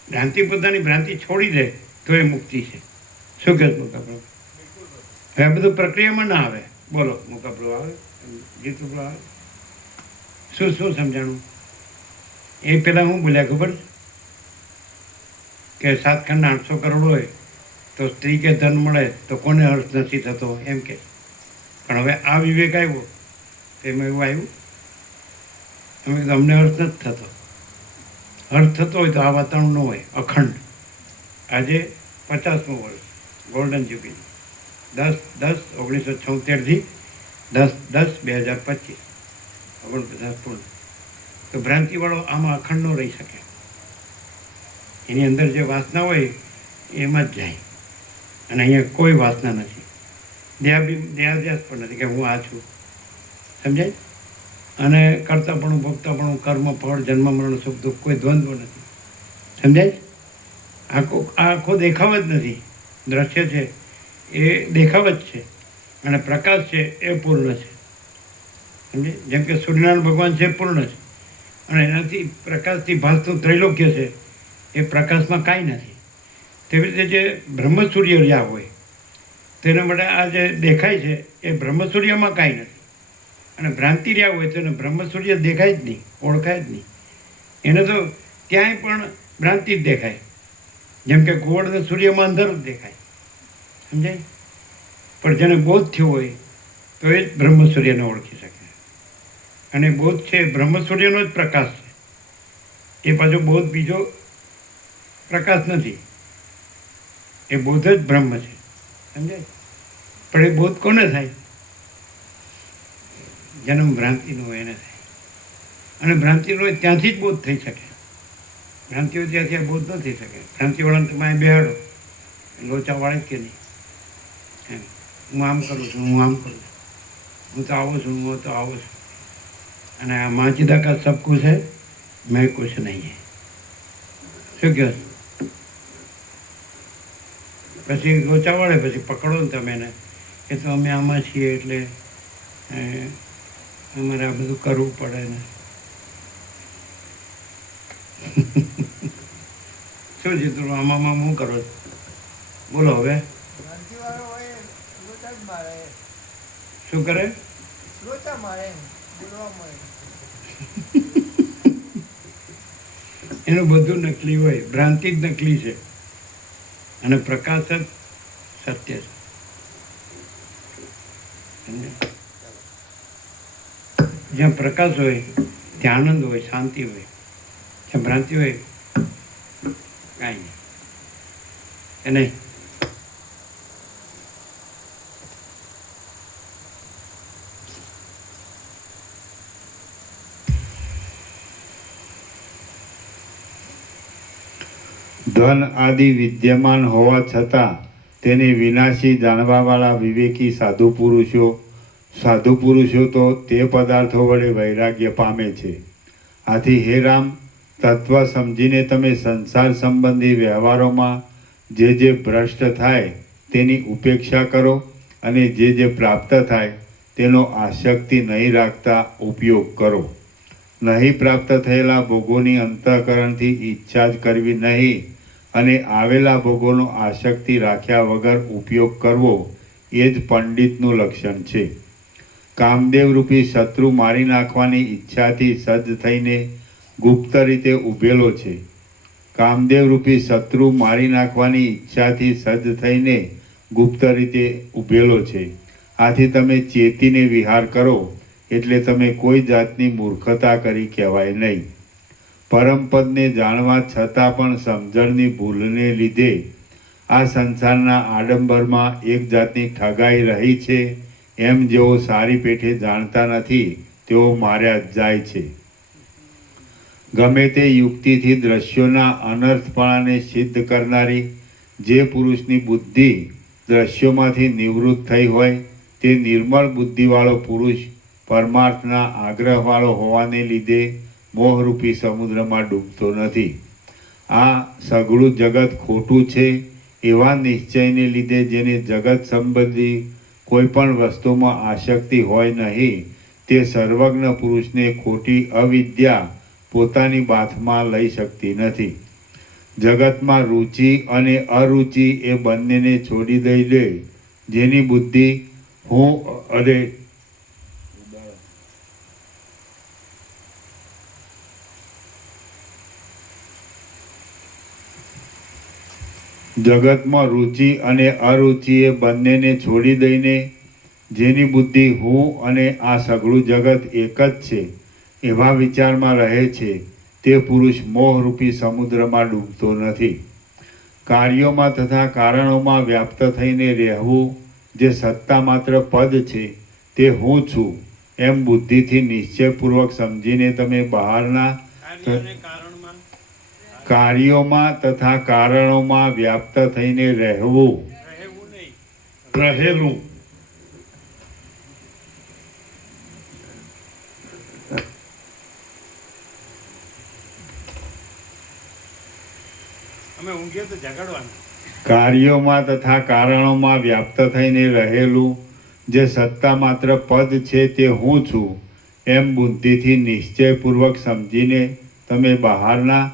ભ્રાંતિ પોતાની ભ્રાંતિ છોડી દે તો એ મુક્તિ છે. શું કહે મુકાપ્રભુ? હવે આ બધું પ્રક્રિયામાં ના આવે. બોલો મુકાપ્રભુ આવે, જીતુપ્રભુ આવે. શું સમજાણું? એ પહેલાં હું બોલ્યા ખબર કે 7 ખંડના 800 કરોડ હોય તો સ્ત્રી કે ધન મળે તો કોને હર્ષ નથી થતો એમ કે. પણ હવે આ વિવેક આવ્યો તો એમાં એવું આવ્યું અમે કીધું અમને હર્ષ નથી થતો. હર્ષ થતો હોય તો આ વાતાવરણ ન હોય અખંડ. આજે 50મું વર્ષ ગોલ્ડન જ્યુબિલી, 10/10/1976 10/10/2025 49 પૂર્ણ. તો ભ્રાંતિવાળો આમાં અખંડ ન રહી શકે. એની અંદર જે વાસના હોય એમાં જ જાય. અને અહીંયા કોઈ વાસના નથી, દેહાધ્યાસ પણ નથી કે હું આ છું. સમજાય? અને કર્તાપણું, ભોગતાપણું, કર્મ, ફળ, જન્મ, મરણ, સુખ દુઃખ, કોઈ દ્વંદ્વ નથી. સમજાય? આખો દેખાવ જ નથી. દ્રશ્ય છે એ દેખાવ જ છે અને પ્રકાશ છે એ પૂર્ણ છે. સમજે? જેમ કે સૂર્યનારાયણ ભગવાન છે પૂર્ણ છે અને એનાથી પ્રકાશથી ભાસતું ત્રૈલોક્ય છે એ પ્રકાશમાં કાંઈ નથી. તેવી રીતે જે બ્રહ્મસૂર્ય રહ્યા હોય તેના માટે આ જે દેખાય છે એ બ્રહ્મસૂર્યમાં કાંઈ નથી. અને ભ્રાંતિ રહ્યા હોય તો એને બ્રહ્મસૂર્ય દેખાય જ નહીં, ઓળખાય જ નહીં. એને તો ક્યાંય પણ ભ્રાંતિ જ દેખાય. જેમ કે ગોળને સૂર્યમાં અંધારું જ દેખાય. સમજાય? પણ જેને બોધ થયો હોય તો એ જ બ્રહ્મસૂર્યને ઓળખી શકે. અને બોધ છે બ્રહ્મસૂર્યનો જ પ્રકાશ છે. એ પાછો બોધ બીજો પ્રકાશ નથી. એ બોધ જ બ્રહ્મ છે. સમજાય? પણ એ બોધ કોને થાય? જન્મ ભ્રાંતિનો હોય એને થાય. અને ભ્રાંતિનો હોય ત્યાંથી જ બોધ થઈ શકે. ભ્રાંતિ હોય ત્યાંથી આ બોધ ન થઈ શકે. ભ્રાંતિવાળાને તમે અહીં બેહાડો, લોચા વાળે કે નહીં, એમ હું આમ કરું છું, હું આમ કરું છું, હું તો આવો છું, હું તો આવો છું. અને આ માચીદા કા સબ કુછ હૈ, મેં કુછ નહીં હૈ. શું કહો? પછી લોચા વાળે, પછી પકડો ને તમે એને એ તો અમે આમાં છીએ એટલે અમારે આ બધું કરવું પડે ને. શું જીતું આમાં શું કરો? બોલો હવે ભ્રાંતિવાળો હોય લોચા જ મારે. શું કરે? લોચા મારે, બોલવા મળે. એનું બધું નકલી હોય. ભ્રાંતિ જ નકલી છે અને પ્રકાશ જ સત્ય છે. સમજ્યા? જ્યાં પ્રકાશ હોય ત્યાં આનંદ હોય, શાંતિ હોય. જ્યાં ભ્રાંતિ હોય કાંઈ નહીં. એ નહીં. ધન આદિ વિદ્યમાન હોવા છતાં તેને વિનાશી જાણવાવાળા વિવેકી સાધુ પુરુષો તો તે પદાર્થો વડે વૈરાગ્ય પામે છે. આથી હે રામ, તત્વ સમજીને તમે સંસાર સંબંધી વ્યવહારોમાં જે ભ્રષ્ટ થાય તેની ઉપેક્ષા કરો અને જે પ્રાપ્ત થાય તેનો આસક્તિ નહીં રાખતા ઉપયોગ કરો. નહીં પ્રાપ્ત થયેલા ભોગોની અંતઃકરણથી ઈચ્છા જ કરવી નહીં અને આવેલા ભોગોનો આસક્તિ રાખ્યા વગર ઉપયોગ કરવો એ જ પંડિતનું લક્ષણ છે. કામદેવ રૂપી શત્રુ મારી નાખવાની ઈચ્છાથી સજ્જ થઈને ગુપ્ત રીતે ઊભેલો છે. કામદેવ રૂપી શત્રુ મારી નાખવાની ઈચ્છાથી સજ્જ થઈને ગુપ્ત રીતે ઊભેલો છે. આથી તમે ચેતીને વિહાર કરો એટલે તમે કોઈ જાતની મૂર્ખતા કરી કહેવાય નહીં. પરમપદને જાણવા છતાં પણ સમજણની ભૂલને લીધે આ સંસારના આડંબરમાં એક જાતની ઠગાઈ રહી છે એમ જેઓ સારી પેઠે જાણતા નથી તેઓ માર્યા જ જાય છે. ગમે તે યુક્તિથી દ્રશ્યોના અનર્થપણાને સિદ્ધ કરનારી જે પુરુષની બુદ્ધિ દ્રશ્યોમાંથી નિવૃત્ત થઈ હોય તે નિર્મળ બુદ્ધિવાળો પુરુષ પરમાર્થના આગ્રહવાળો હોવાને લીધે મોહરૂપી સમુદ્રમાં ડૂબતો નથી. આ સઘળું જગત ખોટું છે એવા નિશ્ચયને લીધે જેને જગત સંબંધી કોઈ પણ વસ્તુમાં આસક્તિ હોય નહીં તે સર્વજ્ઞ પુરુષને ખોટી અવિદ્યા પોતાની બાથમાં લઈ શકતી નથી. જગતમાં રુચિ અને અરુચિ એ બંનેને છોડી દઈ દે જેની બુદ્ધિ હું અરે જગતમાં રુચિ અને અરુચિ એ બંનેને છોડી દઈને જેની બુદ્ધિ હું અને આ સઘળું જગત એક જ છે એવા વિચારમાં રહે છે તે પુરુષ મોહરૂપી સમુદ્રમાં ડૂબતો નથી. કાર્યોમાં તથા કારણોમાં વ્યાપ્ત થઈને રહેવું જે સત્તા માત્ર પદ છે તે હું છું એમ બુદ્ધિથી નિશ્ચયપૂર્વક સમજીને તમે બહારના કાર્યોમાં તથા કારણોમાં વ્યાપ્ત થઈને રહેવું રહેલું કાર્યોમાં તથા કારણોમાં વ્યાપ્ત થઈને રહેલું જે સત્તા માત્ર પદ છે તે હું છું એમ બુદ્ધિથી નિશ્ચયપૂર્વક સમજીને તમે બહારના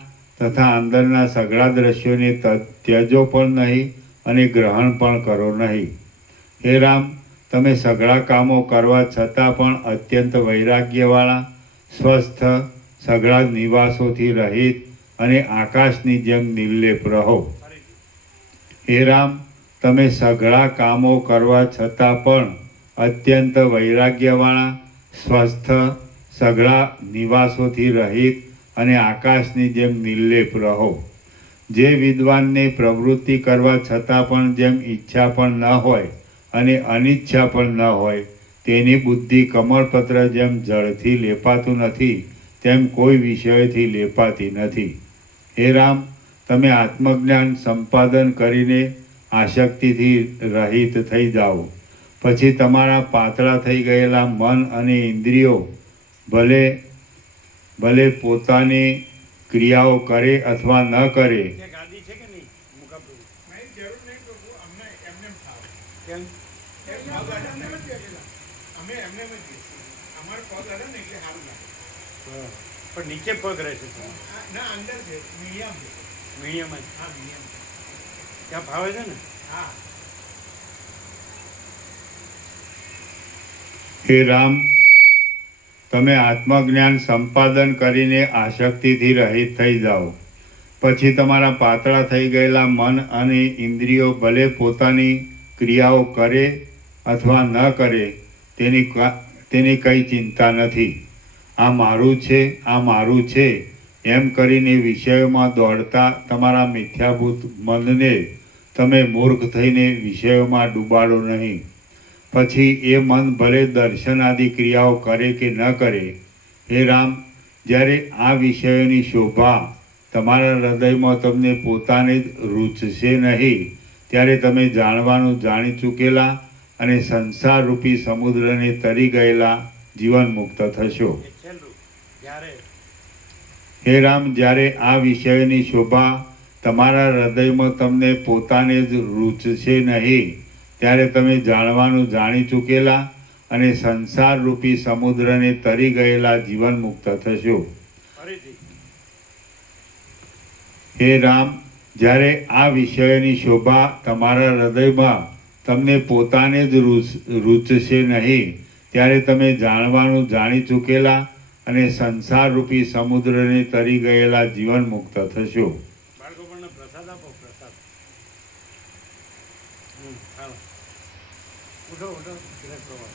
તથા અંદરના સઘળા દ્રશ્યોને ત્યજો પણ નહીં અને ગ્રહણ પણ કરો નહીં. હે રામ, તમે સઘળા કામો કરવા છતાં પણ અત્યંત વૈરાગ્યવાળા સ્વસ્થ સઘળા નિવાસોથી રહિત અને આકાશની જેમ નિર્લેપ રહો. હે રામ, તમે સઘળા કામો કરવા છતાં પણ અત્યંત વૈરાગ્યવાળા સ્વસ્થ સઘળા નિવાસોથી રહિત અને આકાશની જેમ નિર્લેપ રહો. જે વિદ્વાનને પ્રવૃત્તિ કરવા છતાં પણ જેમ ઈચ્છા પણ ન હોય અને અનિચ્છા પણ ન હોય તેની બુદ્ધિ કમળપત્ર જેમ જળથી લેપાતું નથી તેમ કોઈ વિષયથી લેપાતી નથી. હે રામ, તમે આત્મજ્ઞાન સંપાદન કરીને આસક્તિથી રહિત થઈ જાઓ. પછી તમારા પાતળા થઈ ગયેલા મન અને ઇન્દ્રિયો ભલે પોતાની ક્રિયાઓ કરે અથવા ન કરે પણ નીચે પગ રહેશે ના અંદર છે મીડિયમ મીડિયમ જ હા મીડિયમ ત્યાં ફાવે છે ને. હા. હે રામ, તમે આત્મજ્ઞાન સંપાદન કરીને આસક્તિથી રહિત થઈ જાઓ. પછી તમારા પાતળા થઈ ગયેલા મન અને ઇન્દ્રિયો ભલે પોતાની ક્રિયાઓ કરે અથવા ન કરે તેની કંઈ ચિંતા નથી. આ મારું છે, આ મારું છે એમ કરીને વિષયોમાં દોડતા તમારા મિથ્યાભૂત મનને તમે મૂર્ખ થઈને વિષયોમાં ડૂબાડો નહીં. પછી એ મન ભલે દર્શન આદિ ક્રિયાઓ કરે કે ન કરે, હે રામ, જ્યારે આ વિષયોની શોભા તમારા હૃદયમાં તમને પોતાને જ રૂચશે નહીં, ત્યારે તમે જાણવાનું જાણી ચૂકેલા અને સંસારરૂપી સમુદ્રને તરી ગયેલા જીવન મુક્ત થશો. એ છેલ્લું જ્યારે હે રામ, જ્યારે આ વિષયોની શોભા તમારા હૃદયમાં તમને પોતાને જ રૂચશે નહીં, ત્યારે તમે જાણવાનું જાણી ચૂકેલા અને સંસારરૂપી સમુદ્રને તરી ગયેલા જીવન મુક્ત થશો. ફરીથી હે રામ, જ્યારે આ વિષયોની શોભા તમારા હૃદયમાં તમને પોતાને જ રૂચશે નહીં, ત્યારે તમે જાણવાનું જાણી ચૂકેલા અને સંસારરૂપી સમુદ્રને તરી ગયેલા જીવન મુક્ત થશો. બાળકો પણ પ્રસાદ આપો, પ્રસાદ. ચાલો ઉઠો ઉઠો જરાક પ્રવાસ.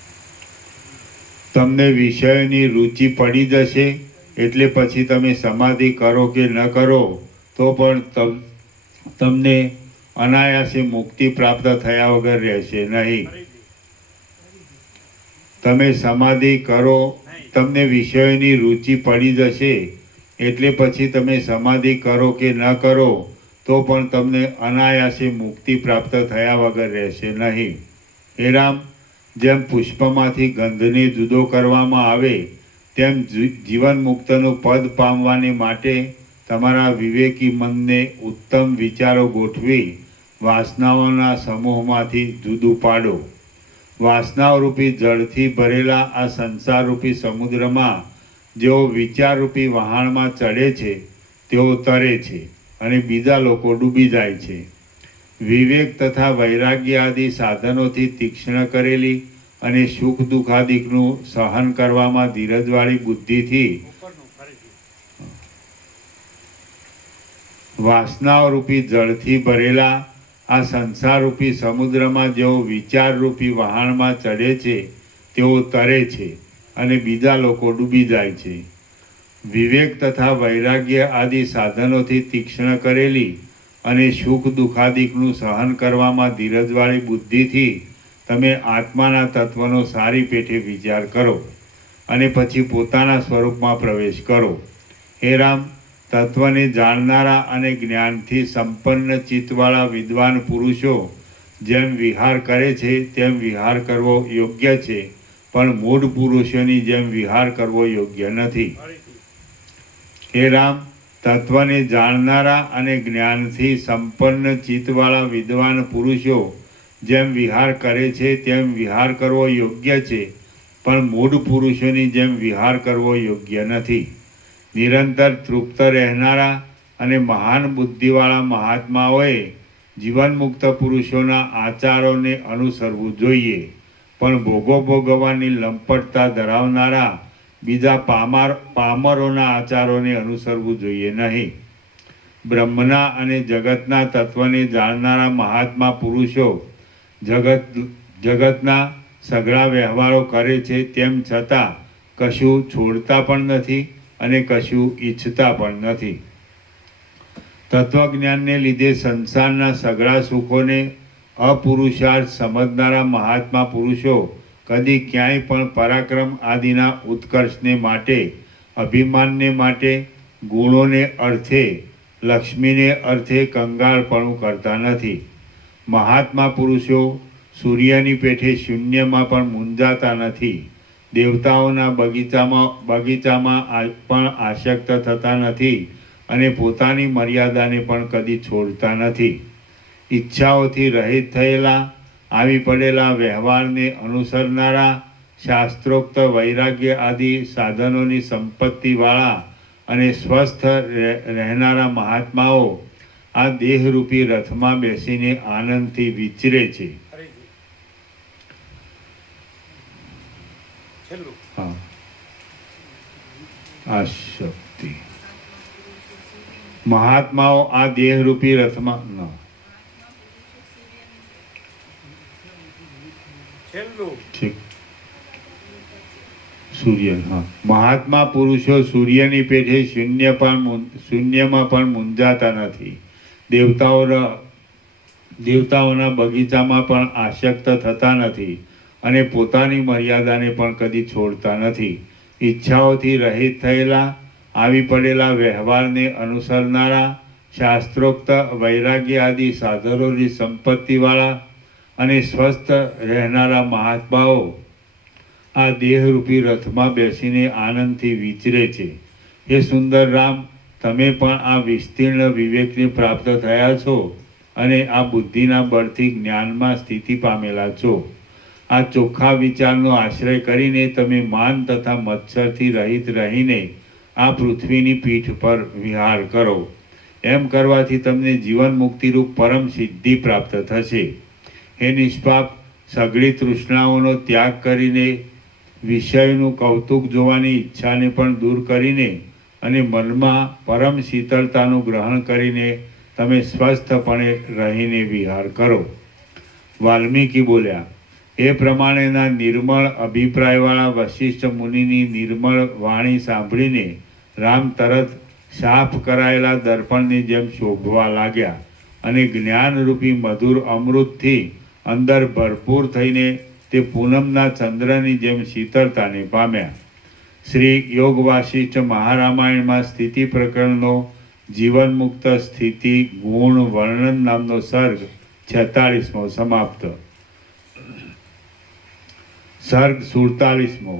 તમને વિષયોની રુચિ પડી જશે એટલે પછી તમે સમાધિ કરો કે ન કરો તો પણ તમને અનાયાસે મુક્તિ પ્રાપ્ત થયા વગર રહેશે નહીં. ફરીથી તમે સમાધિ કરો, તમને વિષયોની રુચિ પડી જશે એટલે પછી તમે સમાધિ કરો કે ન કરો તો પણ તમને અનાયાસે મુક્તિ પ્રાપ્ત થયા વગર રહેશે નહીં. હે રામ, જેમ પુષ્પમાંથી ગંધને જુદો કરવામાં આવે તેમ જીવન મુક્તનું પદ પામવાને માટે તમારા વિવેકી મનને ઉત્તમ વિચારો ગોઠવી વાસનાઓના સમૂહમાંથી જુદું પાડો. વાસનાઓરૂપી જળથી ભરેલા આ સંસારરૂપી સમુદ્રમાં જેઓ વિચારરૂપી વહાણમાં ચડે છે તેઓ તરે છે અને બીજા લોકો ડૂબી જાય છે. વિવેક તથા વૈરાગ્ય આદિ સાધનોથી તીક્ષ્ણ કરેલી અને સુખ દુઃખાદિકનું સહન કરવામાં ધીરજવાળી બુદ્ધિથી ઉપરનું ફરીથી વાસનાઓરૂપી જળથી ભરેલા આ સંસારરૂપી સમુદ્રમાં જેઓ વિચારરૂપી વહાણમાં ચડે છે તેઓ તરે છે અને બીજા લોકો ડૂબી જાય છે. વિવેક તથા વૈરાગ્ય આદિ સાધનોથી તીક્ષ્ણ કરેલી અને સુખ દુઃખાદિકનું સહન કરવામાં ધીરજવાળી બુદ્ધિથી તમે આત્માના તત્વનો સારી પેઠે વિચાર કરો અને પછી પોતાના સ્વરૂપમાં પ્રવેશ કરો. હે રામ, તત્વને જાણનારા અને જ્ઞાનથી સંપન્ન ચિત્તવાળા વિદ્વાન પુરુષો જેમ વિહાર કરે છે તેમ વિહાર કરવો યોગ્ય છે, પણ મૂઢ પુરુષોની જેમ વિહાર કરવો યોગ્ય નથી. ફરીથી હે રામ, તત્વને જાણનારા અને જ્ઞાનથી સંપન્ન ચિત્તવાળા વિદ્વાન પુરુષો જેમ વિહાર કરે છે તેમ વિહાર કરવો યોગ્ય છે, પણ મૂઢ પુરુષોની જેમ વિહાર કરવો યોગ્ય નથી. નિરંતર તૃપ્ત રહેનારા અને મહાન બુદ્ધિવાળા મહાત્માઓએ જીવનમુક્ત પુરુષોના આચારોને અનુસરવું જોઈએ, પણ ભોગો ભોગવવાની લંપટતા ધરાવનારા બીજા પામરોના આચારોને અનુસરવું જોઈએ નહીં. બ્રહ્મના અને જગતના તત્વને જાણનારા મહાત્મા પુરુષો જગતના સઘળા વ્યવહારો કરે છે તેમ છતાં કશું છોડતા પણ નથી અને કશું ઈચ્છતા પણ નથી. તત્વજ્ઞાનને લીધે સંસારના સઘળા સુખોને અપુરુષાર્થ સમજનારા મહાત્મા પુરુષો કદી ક્યાંય પણ પરાક્રમ આદિના ઉત્કર્ષને માટે, અભિમાનને માટે, ગુણોને અર્થે, લક્ષ્મીને અર્થે કંગાળપણું કરતા નથી. મહાત્મા પુરુષો સૂર્યની પેઠે શૂન્યમાં પણ મૂંઝાતા નથી. દેવતાઓના બગીચામાં પણ આસક્ત થતા નથી અને પોતાની મર્યાદાને પણ કદી છોડતા નથી. ઈચ્છાઓથી રહિત થયેલા, આવી પડેલા વ્યવહારને અનુસરનારા, શાસ્ત્રોક્ત વૈરાગ્ય આદિ સાધનોની સંપત્તિવાળા અને સ્વસ્થ રહેનારા મહાત્માઓ આ દેહરૂપી રથમાં બેસીને આનંદથી વિચરે છે. ફરીથી છેલ્લું હા, આ શક્તિ મહાત્માઓ આ દેહરૂપી રથમાં છેલ્લું ઠીક સૂર્ય, હા, મહાત્મા પુરુષો સૂર્યની પેઠે શૂન્યમાં પણ મૂંઝાતા નથી. દેવતાઓના બગીચામાં પણ આસક્ત થતા નથી અને પોતાની મર્યાદાને પણ કદી છોડતા નથી. ઈચ્છાઓથી રહિત થયેલા, આવી પડેલા વ્યવહારને અનુસરનારા, શાસ્ત્રોક્ત વૈરાગ્ય આદિ સાધનોની સંપત્તિવાળા અને સ્વસ્થ રહેનારા મહાત્માઓ આ દેહરૂપી રથમાં બેસીને આનંદથી વિચરે છે. હે સુંદર રામ, તમે પણ આ વિસ્તીર્ણ વિવેકને પ્રાપ્ત થયા છો અને આ બુદ્ધિના બળથી જ્ઞાનમાં સ્થિતિ પામેલા છો. આ ચોખ્ખા વિચારનો આશ્રય કરીને તમે માન તથા મત્સરથી રહિત રહીને આ પૃથ્વીની પીઠ પર વિહાર કરો. એમ કરવાથી તમને જીવન મુક્તિરૂપ પરમ સિદ્ધિ પ્રાપ્ત થશે. હે નિષ્પાપ, સઘળી તૃષ્ણાઓનો ત્યાગ કરીને, વિષયનું કૌતુક જોવાની ઈચ્છાને પણ દૂર કરીને અને મનમાં પરમ શીતળતાનું ગ્રહણ કરીને તમે સ્વસ્થપણે રહીને વિહાર કરો. વાલ્મીકી બોલ્યા, એ પ્રમાણેના નિર્મળ અભિપ્રાયવાળા વશિષ્ઠ મુનિની નિર્મળ વાણી સાંભળીને રામ તરત સાફ કરાયેલા દર્પણની જેમ શોભવા લાગ્યા અને જ્ઞાનરૂપી મધુર અમૃતથી અંદર ભરપૂર થઈને તે પૂનમના ચંદ્રની જેમ શીતળતાને પામ્યા. શ્રી યોગ વાસિષ્ઠ મહારામાયણમાં સ્થિતિ પ્રકરણનો જીવન મુક્ત સ્થિતિ ગુણ વર્ણન નામનો સર્ગ 46મો સમાપ્ત. સર્ગ 47મો.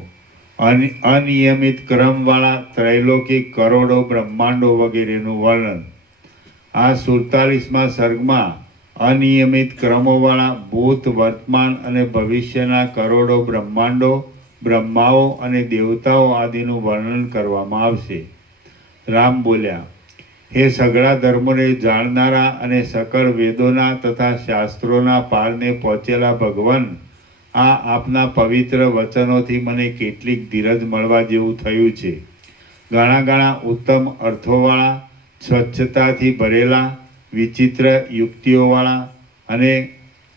અનિયમિત ક્રમવાળા ત્રૈલોકિક કરોડો બ્રહ્માંડો વગેરેનું વર્ણન. આ 47મા સર્ગમાં અનિયમિત ક્રમોવાળા ભૂત, વર્તમાન અને ભવિષ્યના કરોડો બ્રહ્માંડો, બ્રહ્માઓ અને દેવતાઓ આદિનું વર્ણન કરવામાં આવશે. રામ બોલ્યા, હે સઘળા ધર્મોને જાણનારા અને સકળ વેદોના તથા શાસ્ત્રોના પારને પહોંચેલા ભગવાન, આ આપના પવિત્ર વચનોથી મને કેટલીક ધીરજ મળવા જેવું થયું છે. ઘણા ઉત્તમ અર્થોવાળા, સ્વચ્છતાથી ભરેલા, વિચિત્ર યુક્તિઓવાળા અને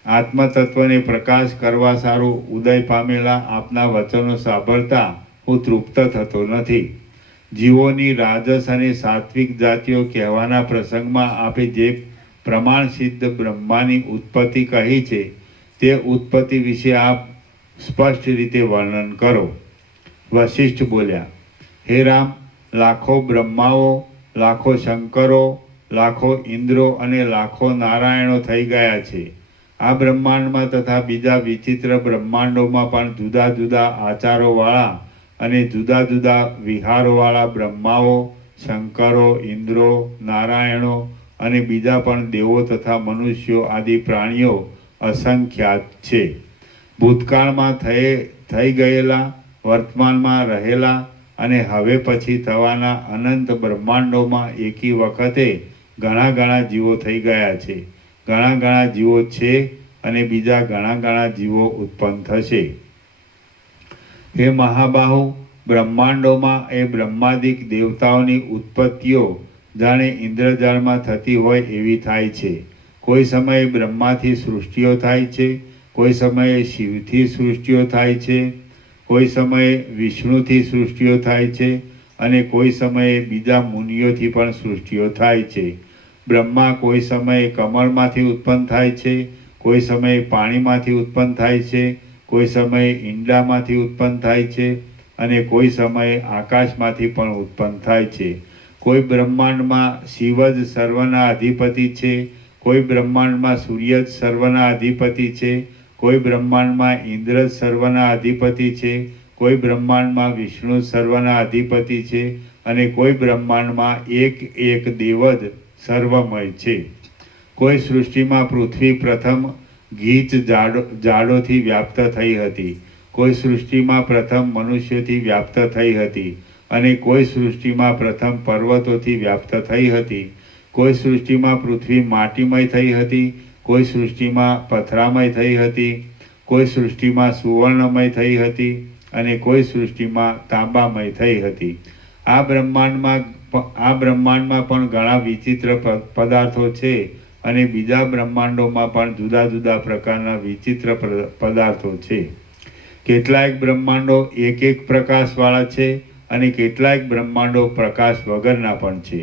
આત્મતત્વને પ્રકાશ કરવા સારું ઉદય પામેલા આપના વચનો સાંભળતા હું તૃપ્ત થતો નથી. જીવોની રાજસ અને સાત્વિક જાતિઓ કહેવાના પ્રસંગમાં આપે જે પ્રમાણ સિદ્ધ બ્રહ્માની ઉત્પત્તિ કહી છે તે ઉત્પત્તિ વિશે આપ સ્પષ્ટ રીતે વર્ણન કરો. વશિષ્ઠ બોલ્યા, હે રામ, લાખો બ્રહ્માઓ, લાખો શંકરો, લાખો ઇન્દ્રો અને લાખો નારાયણો થઈ ગયા છે. આ બ્રહ્માંડમાં તથા બીજા વિચિત્ર બ્રહ્માંડોમાં પણ જુદા જુદા આચારોવાળા અને જુદા જુદા વિહારોવાળા બ્રહ્માઓ, શંકરો, ઇન્દ્રો, નારાયણો અને બીજા પણ દેવો તથા મનુષ્યો આદિ પ્રાણીઓ અસંખ્યાત છે. ભૂતકાળમાં થઈ ગયેલા, વર્તમાનમાં રહેલા અને હવે પછી થવાના અનંત બ્રહ્માંડોમાં એકી વખતે ઘણા જીવો થઈ ગયા છે. ઘણા જીવો છે અને બીજા ઘણા જીવો ઉત્પન્ન થશે. હે મહાબાહુ, બ્રહ્માંડોમાં એ બ્રહ્માદિક દેવતાઓની ઉત્પત્તિઓ જાણે ઇન્દ્રજાળમાં થતી હોય એવી થાય છે. કોઈ સમયે બ્રહ્માથી સૃષ્ટિઓ થાય છે, કોઈ સમયે શિવથી સૃષ્ટિઓ થાય છે, કોઈ સમયે વિષ્ણુથી સૃષ્ટિઓ થાય છે અને કોઈ સમયે બીજા મુનિઓથી પણ સૃષ્ટિઓ થાય છે. બ્રહ્મા કોઈ સમયે કમળમાંથી ઉત્પન્ન થાય છે, કોઈ સમયે પાણીમાંથી ઉત્પન્ન થાય છે, કોઈ સમયે ઈંડામાંથી ઉત્પન્ન થાય છે અને કોઈ સમયે આકાશમાંથી પણ ઉત્પન્ન થાય છે. કોઈ બ્રહ્માંડમાં શિવ જ સર્વના અધિપતિ છે, કોઈ બ્રહ્માંડમાં સૂર્ય જ સર્વના અધિપતિ છે, કોઈ બ્રહ્માંડમાં ઇન્દ્ર જ સર્વના અધિપતિ છે, કોઈ બ્રહ્માંડમાં વિષ્ણુ સર્વના અધિપતિ છે અને કોઈ બ્રહ્માંડમાં એક દેવ જ સર્વમય છે. કોઈ સૃષ્ટિમાં પૃથ્વી પ્રથમ ગીચ ઝાડોથી વ્યાપ્ત થઈ હતી, કોઈ સૃષ્ટિમાં પ્રથમ મનુષ્યોથી વ્યાપ્ત થઈ હતી અને કોઈ સૃષ્ટિમાં પ્રથમ પર્વતોથી વ્યાપ્ત થઈ હતી. કોઈ સૃષ્ટિમાં પૃથ્વી માટીમય થઈ હતી, કોઈ સૃષ્ટિમાં પથરામય થઈ હતી, કોઈ સૃષ્ટિમાં સુવર્ણમય થઈ હતી અને કોઈ સૃષ્ટિમાં તાંબામય થઈ હતી. આ બ્રહ્માંડમાં પણ ઘણા વિચિત્ર પદાર્થો છે અને બીજા બ્રહ્માંડોમાં પણ જુદા જુદા પ્રકારના વિચિત્ર પદાર્થો છે. કેટલાક બ્રહ્માંડો એક પ્રકાશવાળા છે અને કેટલાક બ્રહ્માંડો પ્રકાશ વગરના પણ છે.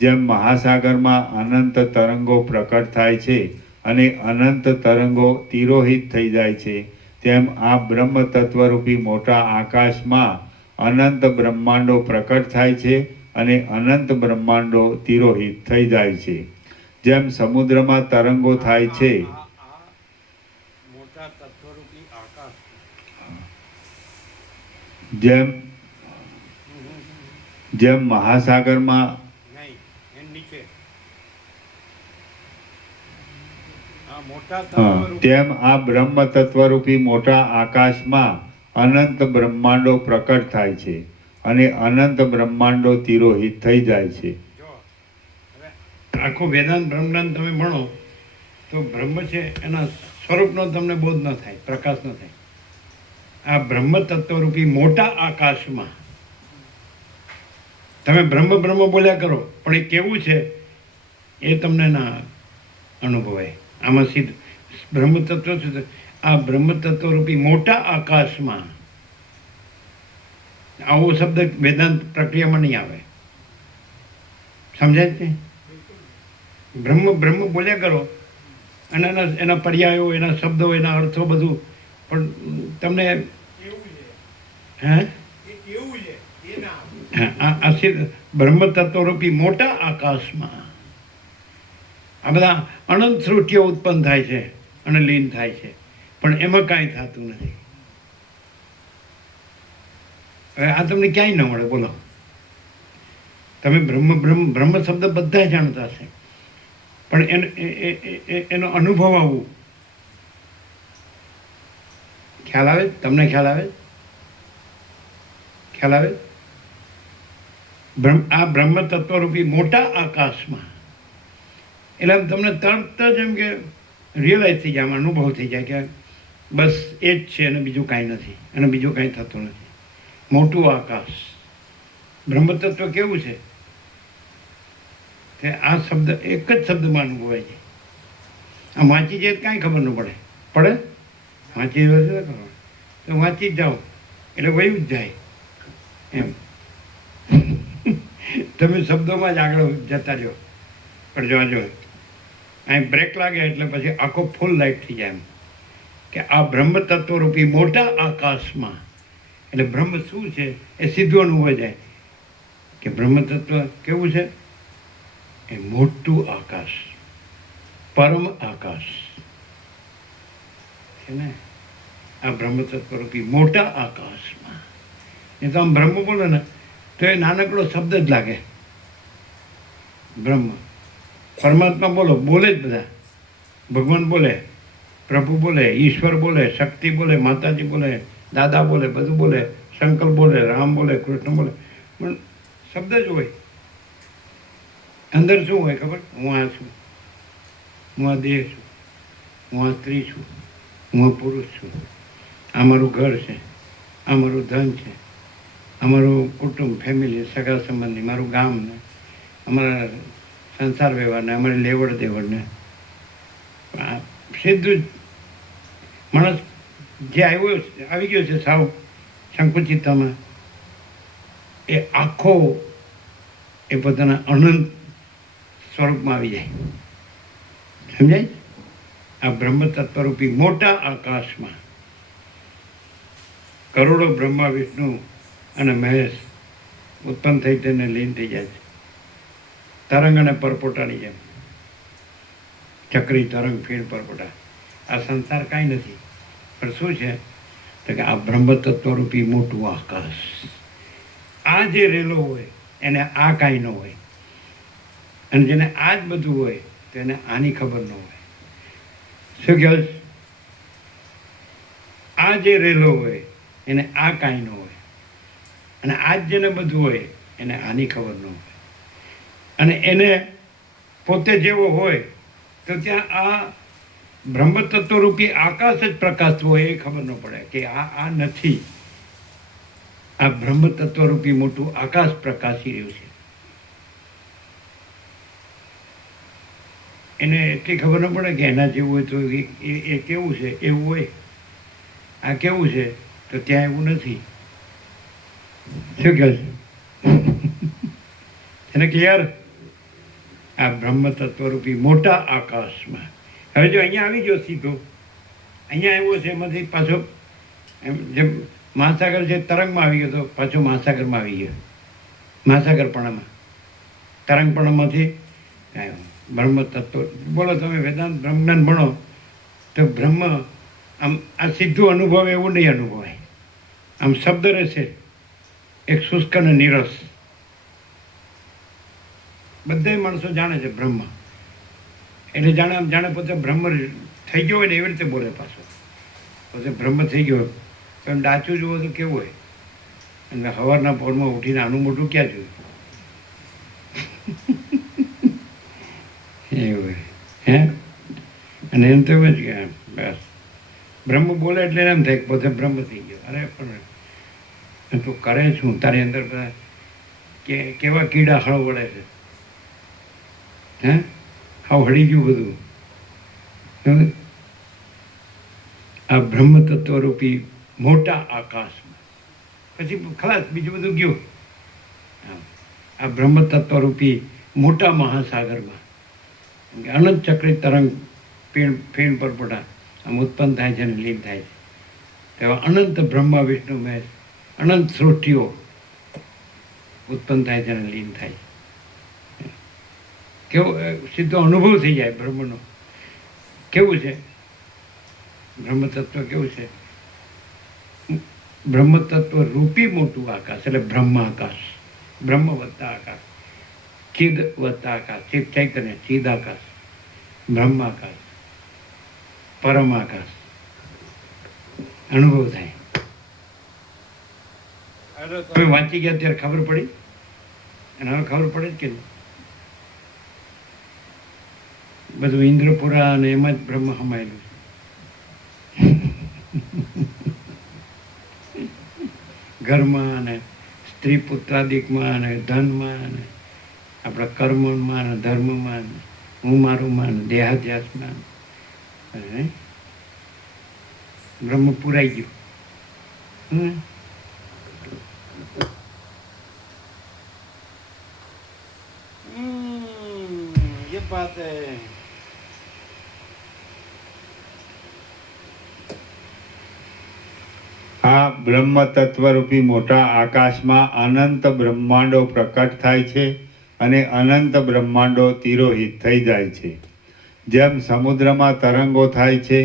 જેમ મહાસાગરમાં અનંત તરંગો પ્રકટ થાય છે અને અનંત તરંગો તિરોહિત થઈ જાય છે, તેમ આ બ્રહ્મ તત્વરૂપી મોટા આકાશમાં અનંત બ્રહ્માંડો પ્રકટ થાય છે અને અનંત બ્રહ્માંડો તિરોહિત થઈ જાય છે. જેમ સમુદ્રમાં તરંગો થાય છે આ મોટા તત્વરૂપી આકાશ જેમ મહાસાગરમાં નહીં એની નીચે આ મોટા હા, તત્વરૂપી તેમ આ બ્રહ્મ તત્વરૂપી મોટા આકાશમાં અનંત બ્રહ્માંડો પ્રકટ થાય છે અને અનંત બ્રહ્માંડો તિરોહિત થઈ જાય છે. જો હવે આખું વેદાંત બ્રહ્માંડ તમે ભણો તો બ્રહ્મ છે એના સ્વરૂપનો તમને બોધ ન થાય, પ્રકાશ ન થાય. આ બ્રહ્મ તત્વરૂપી મોટા આકાશમાં તમે બ્રહ્મ બ્રહ્મ બોલ્યા કરો પણ એ કેવું છે એ તમને ના અનુભવાય. આમાં સીધું બ્રહ્મ તત્વ શું છે? આ બ્રહ્મ તત્વરૂપી મોટા આકાશમાં આવો શબ્દ વેદાંત પ્રક્રિયામાં નહીં આવે. સમજાય છે? બ્રહ્મ બ્રહ્મ બોલ્યા કરો અને એના પર્યાયો, એના શબ્દો, એના અર્થો બધું, પણ તમને કેવું છે હે એ કેવું છે એ ના આવે. આ સીધું બ્રહ્મ તત્વરૂપી મોટા આકાશમાં આ બધા અનંત સૃષ્ટિઓ ઉત્પન્ન થાય છે અને લીન થાય છે, પણ એમાં કાંઈ થતું નથી. હવે આ તમને ક્યાંય ન મળે. બોલો, તમે બ્રહ્મ બ્રહ્મ બ્રહ્મ શબ્દ બધા જાણતા હશે, પણ એનો અનુભવ આવવું. ખ્યાલ આવે? તમને ખ્યાલ આવે? ખ્યાલ આવે? આ બ્રહ્મ તત્વરૂપી મોટા આકાશમાં એટલે આમ તમને તરત જ એમ કે રિયલાઇઝ થઈ જાય, આમ અનુભવ થઈ જાય કે બસ એ જ છે અને બીજું કાંઈ નથી અને બીજું કાંઈ થતું નથી. મોટું આકાશ બ્રહ્મતત્વ કેવું છે તે આ શબ્દ એક જ શબ્દમાં અનુભવાય છે. આ વાંચી જાય કાંઈ ખબર ન પડે. પડે? વાંચી જાય તો વાંચી જ જાઓ એટલે વયું જ જાય એમ. તમે શબ્દોમાં જ આગળ જતા રહ્યો. પણ જો અહીં બ્રેક લાગે એટલે પછી આખો ફૂલ લાઈટ થઈ જાય એમ કે આ બ્રહ્મ તત્વરૂપી મોટા આકાશમાં. એટલે બ્રહ્મ શું છે એ સીધું અનુભવ જાય કે બ્રહ્મ તત્વ કેવું છે? એ મોટું આકાશ, પરમ આકાશ છે ને. આ બ્રહ્મ તત્વરૂપી મોટા આકાશમાં એ તો આમ બ્રહ્મ બોલો ને તો એ નાનકડો શબ્દ જ લાગે. બ્રહ્મ પરમાત્મા બોલો, બોલે જ બધા. ભગવાન બોલે, પ્રભુ બોલે, ઈશ્વર બોલે, શક્તિ બોલે, માતાજી બોલે, દાદા બોલે, બધું બોલે, શંકર બોલે, રામ બોલે, કૃષ્ણ બોલે, પણ શબ્દ જ હોય. અંદર શું હોય ખબર? હું આ છું, હું આ દેહ છું, હું આ સ્ત્રી છું, હું આ પુરુષ છું, આ મારું ઘર છે, આ મારું ધન છે, અમારું કુટુંબ, ફેમિલી, સગા સંબંધી, મારું ગામ ને અમારા સંસાર વ્યવહારને, અમારી લેવડ દેવડને સીધું જ માણસ જે આવી ગયો છે સાવ સંકુચિતતામાં, એ આખો એ પોતાના અનંત સ્વરૂપમાં આવી જાય. સમજાય? આ બ્રહ્મ તત્વરૂપી મોટા આકાશમાં કરોડો બ્રહ્મા, વિષ્ણુ અને મહેશ ઉત્પન્ન થઈ તેને લીન થઈ જાય છે. તરંગ અને પરપોટાની જેમ ચક્રી તરંગ ફીણ પરપોટા. આ સંસાર કાંઈ નથી, પણ શું છે તો કે આ બ્રહ્મ તત્વરૂપી મોટું આકાશ. આ જે રેલો હોય એને આ કાંઈ ન હોય, અને જેને આ જ બધું હોય તેને આની ખબર ન હોય. શું કહે? આ જે રેલો હોય એને આ કાંઈ ન હોય, અને આ જ જેને બધું હોય એને આની ખબર ન હોય. અને એને પોતે જેવો હોય તો ત્યાં આ બ્રહ્મ તત્વરૂપી આકાશ જ પ્રકાશતું હોય એ ખબર ન પડે કે આ નથી. આ બ્રહ્મ તત્વરૂપી મોટું આકાશ પ્રકાશી રહ્યું છે. એને એટલી ખબર ન પડે કે એના જેવું હોય તો એ કેવું છે એવું હોય, આ કેવું છે તો ત્યાં એવું નથી. શું કહે છે? એને ક્લિયર? આ બ્રહ્મ તત્વરૂપી મોટા આકાશમાં. હવે જો અહીંયા આવી ગયો સીધો, અહીંયા આવ્યો છે, એમાંથી પાછો એમ જેમ મહાસાગર છે તરંગમાં આવી ગયો તો પાછો મહાસાગરમાં આવી ગયો. મહાસાગરપણામાં તરંગપણામાંથી બ્રહ્મ તત્વ બોલો. તમે વેદાંત બ્રહ્મજ્ઞાન ભણો તો બ્રહ્મ આમ આ સીધું અનુભવ એવું નહીં અનુભવાય. આમ શબ્દ રહેશે એક શુષ્ક અને નિરસ. બધા માણસો જાણે છે બ્રહ્મ એટલે જાણે આમ જાણે પોતે બ્રહ્મ થઈ ગયો હોય ને એવી રીતે બોલે પાછો. પોતે બ્રહ્મ થઈ ગયો પણ ડાચું જુઓ તો કેવું હોય. અને સવારના પોરમાં ઉઠીને આનું મોટું ક્યાં જોયું એવું હોય હે. અને એમ તો એમ જ કે બસ બ્રહ્મ બોલે એટલે એમ થાય કે પોતે બ્રહ્મ થઈ ગયો. અરે પણ તું કરે છું તારી અંદર બધા કેવા કીડા હળ વળે છે હે. હાવ હળી ગયું બધું. આ બ્રહ્મ તત્વરૂપી મોટા આકાશમાં પછી ખલાસ બીજું બધું ગયું. આ બ્રહ્મ તત્વરૂપી મોટા મહાસાગરમાં અનંત ચક્રી તરંગ ફીણ પરપોટા આમ ઉત્પન્ન થાય છે અને લીન થાય છે. તેવા અનંત બ્રહ્મા વિષ્ણુ મહેશ અનંત સૃષ્ટિઓ ઉત્પન્ન થાય છે અને લીન થાય છે. કેવો સીધો અનુભવ થઈ જાય બ્રહ્મનો. કેવું છે બ્રહ્મ તત્વ કેવું છે? બ્રહ્મ તત્વ રૂપી મોટું આકાશ એટલે બ્રહ્મ આકાશ. બ્રહ્મ વત્તા આકાશ, ચિદ વત્તા આકાશ, ચિદ ચૈતન્ય, ચિદ આકાશ, બ્રહ્મ આકાશ, પરમ આકાશ અનુભવ થાય. હવે વાંચી ગયા ત્યારે ખબર પડી અને હવે ખબર પડે જ કે નહીં. બધું ઇન્દ્રપુરા અને એમાં જ બ્રહ્મ સમાયેલું છે. ઘરમાં અને સ્ત્રી પુત્રાદિકમાં અને ધનમાં અને આપણા કર્મમાં અને ધર્મમાં અને હું મારુંમાં અને દેહાધ્યાસમાં અને બ્રહ્મ પુરાઈ ગયું. ये बात है. આ બ્રહ્મ તત્વરૂપી મોટા આકાશમાં અનંત બ્રહ્માંડો પ્રકટ થાય છે અને અનંત બ્રહ્માંડો તિરોહિત થઈ જાય છે. જેમ સમુદ્રમાં તરંગો થાય છે,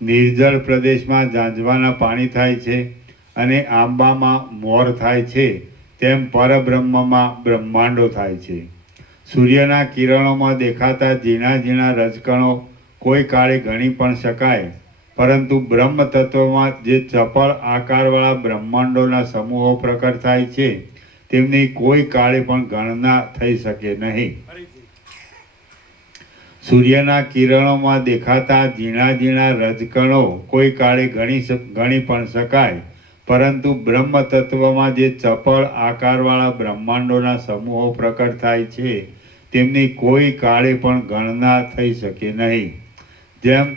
નિર્જળ પ્રદેશમાં ઝાંઝવાના પાણી થાય છે અને આંબામાં મોર થાય છે, તેમ પરબ્રહ્મમાં બ્રહ્માંડો થાય છે. સૂર્યના કિરણોમાં દેખાતા ઝીણા ઝીણા રજકણો કોઈ કાળે ગણી પણ શકાય, પરંતુ બ્રહ્મ તત્વમાં જે ચપળ આકારવાળા બ્રહ્માંડોના સમૂહો પ્રકટ થાય છે તેમની કોઈ કાળે પણ ગણના થઈ શકે નહીં. સૂર્યના કિરણોમાં દેખાતા ઝીણા ઝીણા રજકણો કોઈ કાળે ગણી પણ શકાય, પરંતુ બ્રહ્મ તત્વમાં જે ચપળ આકારવાળા બ્રહ્માંડોના સમૂહો પ્રકટ થાય છે તેમની કોઈ કાળે પણ ગણના થઈ શકે નહીં. જેમ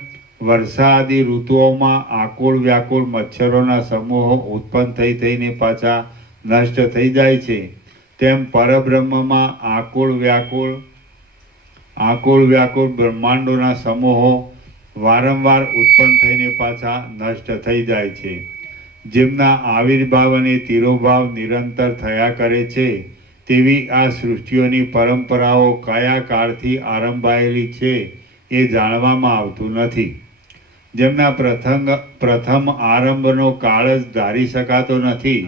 વર્ષાદી ઋતુઓમાં આકુળ વ્યાકુળ મચ્છરોના સમૂહો ઉત્પન્ન થઈને પાછા નષ્ટ થઈ જાય છે, તેમ પરબ્રહ્મમાં આકુળ વ્યાકુળ બ્રહ્માંડોના સમૂહો વારંવાર ઉત્પન્ન થઈને પાછા નષ્ટ થઈ જાય છે. જેમના આવિર્ભાવ અને તિરોભાવ નિરંતર થયા કરે છે તેવી આ સૃષ્ટિઓની પરંપરાઓ કયા કાળથી આરંભાયેલી છે એ જાણવામાં આવતું નથી. જેમના પ્રથમ આરંભનો કાળ જ ધારી શકાતો નથી.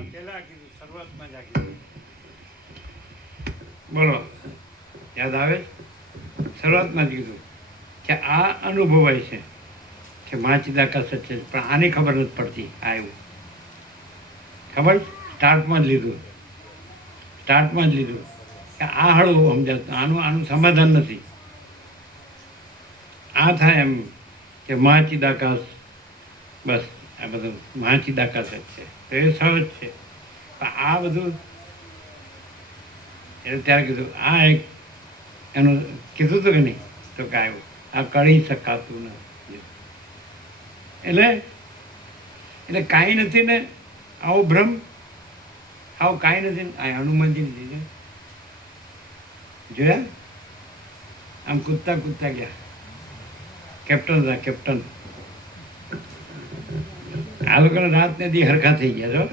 બોલો યાદ આવે? શરૂઆતમાં જ કીધું કે આ અનુભવાય છે કે મહાચિદાકાશ છે, પણ આની ખબર નથી પડતી. આ એવું ખબર સ્ટાર્ટમાં જ લીધું કે આ હળવું સમજાતું, આનું સમાધાન નથી. આ થાય એમ કે મહાચિદાકાશ, બસ આ બધું મહાચિદાકાશ જ છે, તો એ સહજ છે. પણ આ બધું એટલે ત્યારે કીધું આ એક એનું કીધું હતું કે નહીં, તો કે આવ્યું આ કરી શકાતું નથી. એટલે કાંઈ નથી ને આવો ભ્રમ, આવું કાંઈ નથી ને આ હનુમાનજી લીધે જોયા આમ કૂદતા ગયા. કેપ્ટન હતા કેપ્ટન. આ લોકોને રાત ને દી હરખા થઈ ગયા છો.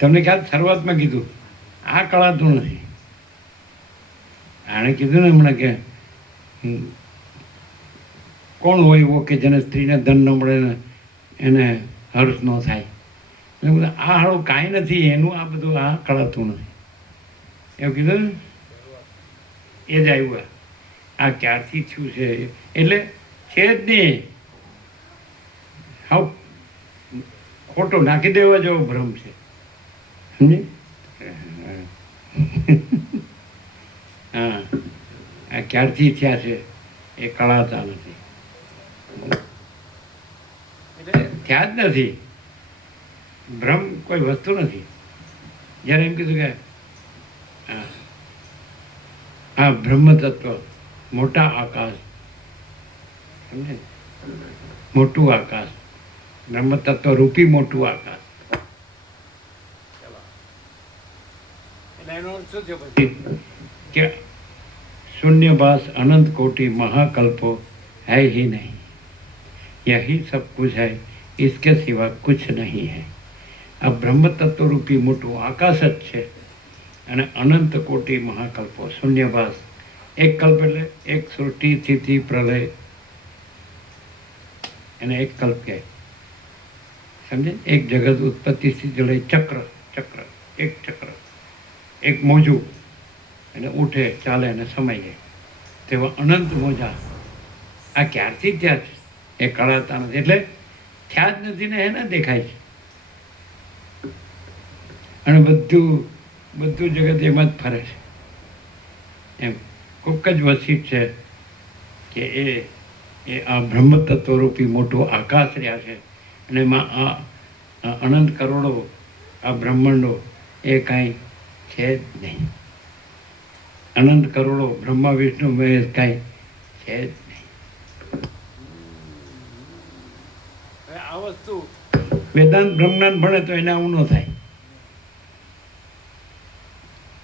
તમને ખ્યાલ શરૂઆતમાં કીધું આ કળાતું નથી. આણે કીધું ને હમણાં કે કોણ હોય એવો કે જેને સ્ત્રીને ધન ન મળે ને એને હર્ષ ન થાય. એટલે બધું આ હાળું કાંઈ નથી એનું, આ બધું આ કળાતું નથી એવું કીધું ને. એ જ આવ્યું આ ક્યારથી થયું છે એટલે છે જ નહીં. હાવ ખોટો નાખી દેવા જેવો ભ્રમ છે સમજી. હા આ ક્યારથી થયા છે એ કળાતા નથી એટલે થયા જ નથી. ભ્રમ કોઈ વસ્તુ નથી. જ્યારે એમ કીધું કે આ બ્રહ્મ તત્વ મોટા આકાશ સમજે, મોટું આકાશ, બ્રહ્મ તત્વ રૂપી મોટું આકાશ. એટલે એનો અર્થ શું છે પછી કે शून्यवास अनंत कोटि महाकल्पो है ही नहीं, यही सब कुछ है, इसके सिवा कुछ नहीं है. આ બ્રહ્મ તત્વ રૂપી મોટું આકાશ જ છે અને અનંત કોટી મહાકલ્પો શૂન્યવાસ. એક કલ્પ એટલે એક સૃષ્ટિ સ્થિતિ પ્રલય એને એક કલ્પ કહે સમજે. એક જગત ઉત્પત્તિ સ્થિતિ લઈ ચક્ર, ચક્ર એક ચક્ર, એક મોજું અને ઉઠે ચાલે અને સમય જાય તેવા અનંત મોજા. આ ક્યારથી થયા છે એ કળાતા નથી. એટલે થયા જ નથી ને એને દેખાય છે. અને બધું જગત એમાં જ ફરે છે એમ. કોક જ વસિત છે કે એ આ બ્રહ્મ તત્વરૂપી મોટું આકાશ રહ્યા છે અને એમાં આ અનંત કરોડો આ બ્રહ્માંડો એ કાંઈ છે જ નહીં. અનંત કરોડો બ્રહ્મા વિષ્ણુ મહેશ કાંઈ છે જ નહીં. આ વસ્તુ વેદાંત બ્રહ્મજ્ઞાન ભણે તો એને આવું ન થાય.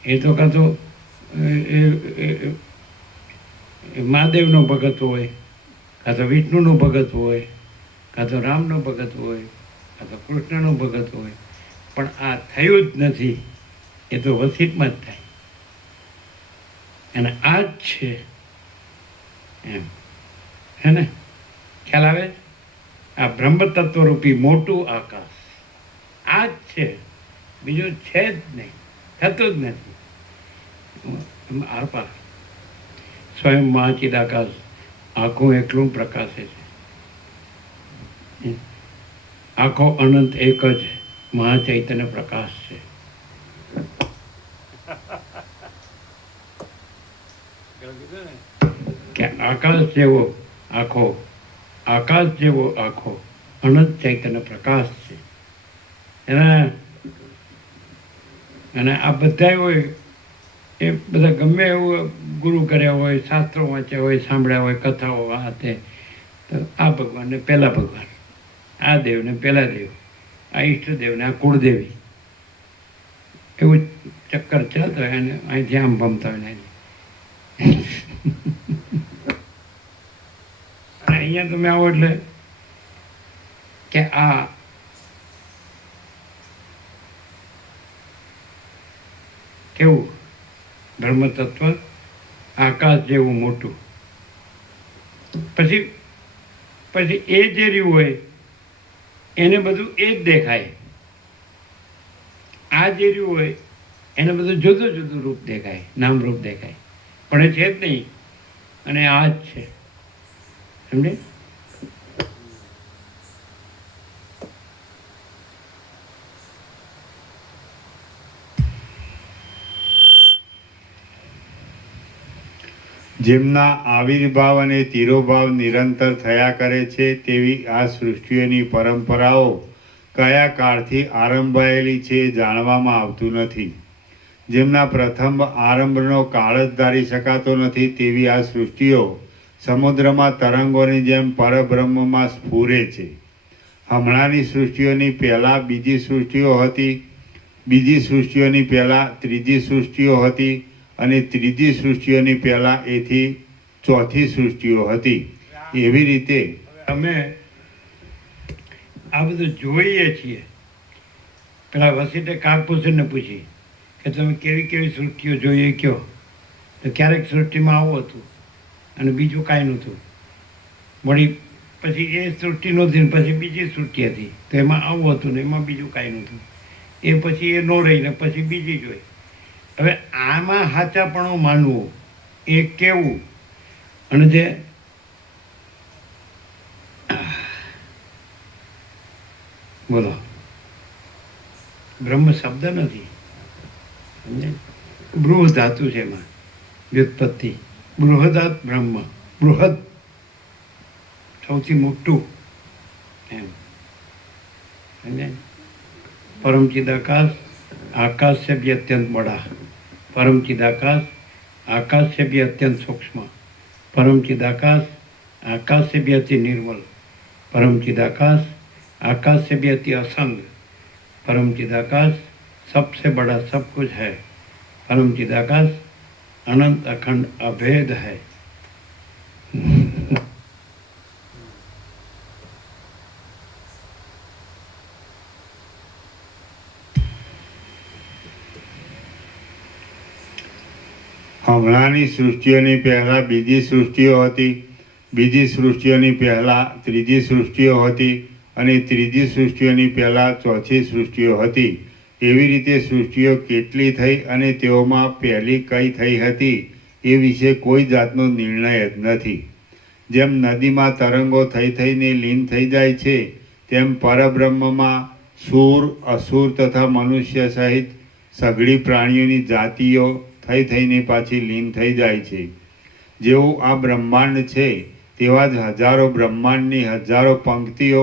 એ તો કાં તો મહાદેવનો ભગત હોય, કાં તો વિષ્ણુનો ભગત હોય, કાં તો રામનો ભગત હોય, કાં તો કૃષ્ણનો ભગત હોય. પણ આ થયું જ નથી. એ તો વસિતમાં જ થાય. અને આ જ છે એમ હે ને. ખ્યાલ આવે? આ બ્રહ્મ તત્વરૂપી મોટું આકાશ આ જ છે, બીજું છે જ નહીં, થતું જ નથી. આરપાર સ્વયં મહાચિદાકાશ આખું એકલું પ્રકાશે છે. આખો અનંત એક જ મહાચૈતન્ય પ્રકાશ છે. કે આકાશ જેવો આખો, આકાશ જેવો આખો અનંત ચૈતન્ય પ્રકાશ છે એના. અને આ બધા હોય એ બધા ગમે એવું ગુરુ કર્યા હોય, શાસ્ત્રો વાંચ્યા હોય, સાંભળ્યા હોય, કથાઓ આ તે, તો આ ભગવાનને પહેલા ભગવાન, આ દેવને પહેલા દેવ, આ ઈષ્ટદેવને આ કુળદેવી, એવું ચક્કર ચાલતો હોય. અને અહીંથી આમ ભમતા હોય ને અહીંયા તમે આવો એટલે કે આ કેવું બ્રહ્મ તત્વ આકાશ જેવું મોટું. પછી એ જે રહ્યું હોય એને બધું એ જ દેખાય. આ જે રહ્યું હોય એને બધું જુદું જુદું રૂપ દેખાય, નામ રૂપ દેખાય, પણ એ છે જ નહીં. અને આ જ છે સમજે. જેમના આવિર્ભાવ અને તિરોભાવ નિરંતર થયા કરે છે તેવી આ સૃષ્ટિઓની પરંપરાઓ કયા કાળથી આરંભાયેલી છે એ જાણવામાં આવતું નથી. જેમના પ્રથમ આરંભનો કાળ જ ધારી શકાતો નથી તેવી આ સૃષ્ટિઓ સમુદ્રમાં તરંગોની જેમ પરબ્રહ્મમાં સ્ફુરે છે. હમણાંની સૃષ્ટિઓની પહેલાં બીજી સૃષ્ટિઓ હતી, બીજી સૃષ્ટિઓની પહેલાં ત્રીજી સૃષ્ટિઓ હતી અને ત્રીજી સૃષ્ટિઓની પહેલાં એથી ચોથી સૃષ્ટિઓ હતી. એવી રીતે અમે આ બધું જોઈએ છીએ પેલા વસીટે કાગભૂષણને પૂછી કે તમે કેવી કેવી સૃષ્ટિઓ જોઈએ કહો, તો ક્યારેક સૃષ્ટિમાં આવું હતું અને બીજું કાંઈ નહોતું. વળી પછી એ સૃષ્ટિ નહોતી ને પછી બીજી સૃષ્ટિ હતી, તો એમાં આવું હતું ને એમાં બીજું કાંઈ નહોતું. એ પછી એ ન રહીને પછી બીજી જોઈ. હવે આમાં સાચાપણું માનવું એ કેવું? અને જે બોલો બ્રહ્મ શબ્દ નથી, સમજાય? બૃહદ ધાતુ છે એમાં વ્યુત્પત્તિ. બૃહદાત બ્રહ્મ, બૃહદ સૌથી મોટું એમ, સમજાય? परम चिदाकाश आकाश से भी अत्यंत बड़ा, परम चिदाकाश आकाश से भी अत्यंत सूक्ष्म, परम चिदाकाश आकाश से भी अति निर्मल, परम चिदाकाश आकाश से भी अति असंग, परम चिदाकाश सबसे बड़ा सब कुछ है, परम चिदाकाश अनंत अखंड अभेद है. હમણાંની સૃષ્ટિઓની પહેલાં બીજી સૃષ્ટિઓ હતી, બીજી સૃષ્ટિઓની પહેલાં ત્રીજી સૃષ્ટિઓ હતી અને ત્રીજી સૃષ્ટિઓની પહેલાં ચોથી સૃષ્ટિઓ હતી. એવી રીતે સૃષ્ટિઓ કેટલી થઈ અને તેઓમાં પહેલી કઈ થઈ હતી એ વિશે કોઈ જાતનો નિર્ણય જ નથી. જેમ નદીમાં તરંગો થઈને લીન થઈ જાય છે, તેમ પરબ્રહ્મમાં સૂર, અસુર તથા મનુષ્ય સહિત સઘળી પ્રાણીઓની જાતિઓ થઈને પાછી લીન થઈ જાય છે. જેવું આ બ્રહ્માંડ છે તેવા જ હજારો બ્રહ્માંડની હજારો પંક્તિઓ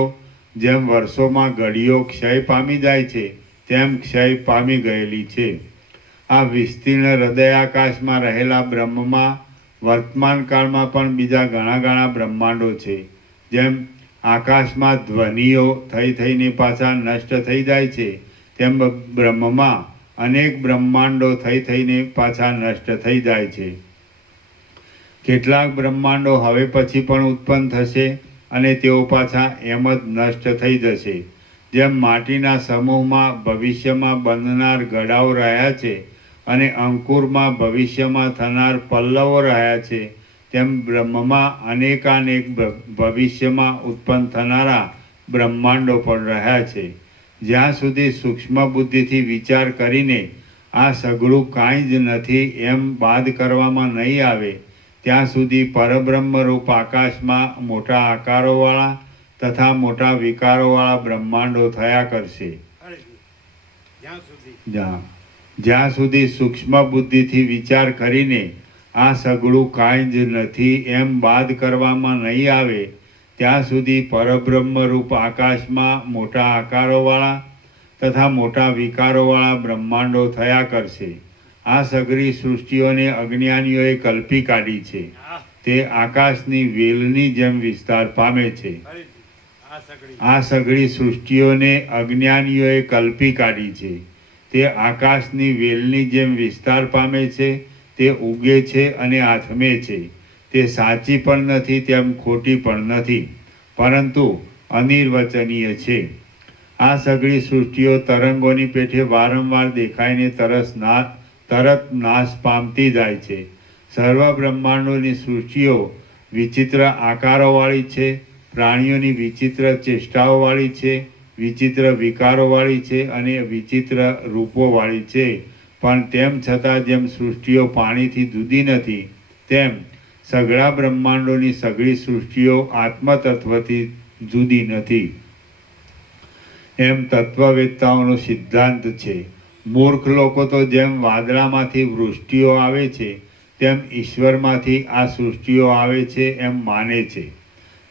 જેમ વર્ષોમાં ઘડીઓ ક્ષય પામી જાય છે તેમ ક્ષય પામી ગયેલી છે. આ વિસ્તીર્ણ હૃદયાકાશમાં રહેલા બ્રહ્મમાં વર્તમાન કાળમાં પણ બીજા ઘણા બ્રહ્માંડો છે. જેમ આકાશમાં ધ્વનિઓ થઈને પાછા નષ્ટ થઈ જાય છે, તેમ બ્રહ્મમાં અનેક બ્રહ્માંડો થઈને પાછા નષ્ટ થઈ જાય છે. કેટલાક બ્રહ્માંડો હવે પછી પણ ઉત્પન્ન થશે અને તેઓ પાછા એમ જ નષ્ટ થઈ જશે. જેમ માટીના સમૂહમાં ભવિષ્યમાં બનનાર ગડાઓ રહ્યા છે અને અંકુરમાં ભવિષ્યમાં થનાર પલ્લવો રહ્યા છે, તેમ બ્રહ્મમાં અનેકાનેક ભવિષ્યમાં ઉત્પન્ન થનારા બ્રહ્માંડો પણ રહ્યા છે. જ્યાં સુધી સૂક્ષ્મ બુદ્ધિથી વિચાર કરીને આ સઘળું કાંઈ જ નથી એમ બાદ કરવામાં નહીં આવે, ત્યાં સુધી પરબ્રહ્મરૂપ આકાશમાં મોટા આકારોવાળા તથા મોટા વિકારોવાળા બ્રહ્માંડો થયા કરશે. જ્યાં સુધી સૂક્ષ્મ બુદ્ધિથી વિચાર કરીને આ સઘળું કાંઈ જ નથી એમ બાદ કરવામાં નહીં આવે, ત્યાં સુધી પરબ્રહ્મરૂપ આકાશમાં મોટા આકારોવાળા તથા મોટા વિકારોવાળા બ્રહ્માંડો થયા કરશે. આ સઘળી સૃષ્ટિઓને અજ્ઞાનીઓએ કલ્પી કાઢી છે. તે આકાશની વેલની જેમ વિસ્તાર પામે છે. આ સઘળી સૃષ્ટિઓને અજ્ઞાનીઓએ કલ્પી કાઢી છે. તે આકાશની વેલની જેમ વિસ્તાર પામે છે. તે ઉગે છે અને આથમે છે. તે સાચી પણ નથી તેમ ખોટી પણ નથી, પરંતુ અનિર્વચનીય છે. આ સઘળી સૃષ્ટિઓ તરંગોની પેઠે વારંવાર દેખાઈને તરત નાશ પામતી જાય છે. સર્વ બ્રહ્માંડોની સૃષ્ટિઓ વિચિત્ર આકારોવાળી છે, પ્રાણીઓની વિચિત્ર ચેષ્ટાઓવાળી છે, વિચિત્ર વિકારોવાળી છે અને વિચિત્ર રૂપોવાળી છે. પણ તેમ છતાં જેમ સૃષ્ટિઓ પાણીથી જુદી નથી, તેમ સઘળા બ્રહ્માંડોની સઘળી સૃષ્ટિઓ આત્મતત્વથી જુદી નથી એમ તત્વવેત્તાઓનો સિદ્ધાંત છે. મૂર્ખ લોકો તો જેમ વાદળામાંથી વૃષ્ટિઓ આવે છે તેમ ઈશ્વરમાંથી આ સૃષ્ટિઓ આવે છે એમ માને છે.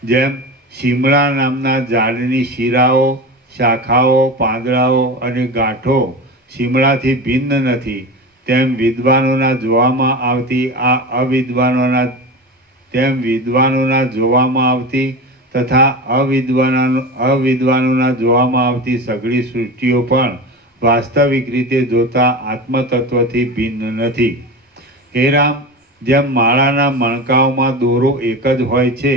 જેમ શિમળા નામના ઝાડની શીરાઓ, શાખાઓ, પાંદડાઓ અને ગાંઠો શિમળાથી ભિન્ન નથી, તેમ વિદ્વાનોના જોવામાં આવતી જોવામાં આવતી તથા અવિદ્વાનોના જોવામાં આવતી સઘળી સૃષ્ટિઓ પણ વાસ્તવિક રીતે જોતા આત્મતત્વથી ભિન્ન નથી. હે રામ, જેમ માળાના મણકાઓમાં દોરો એક જ હોય છે,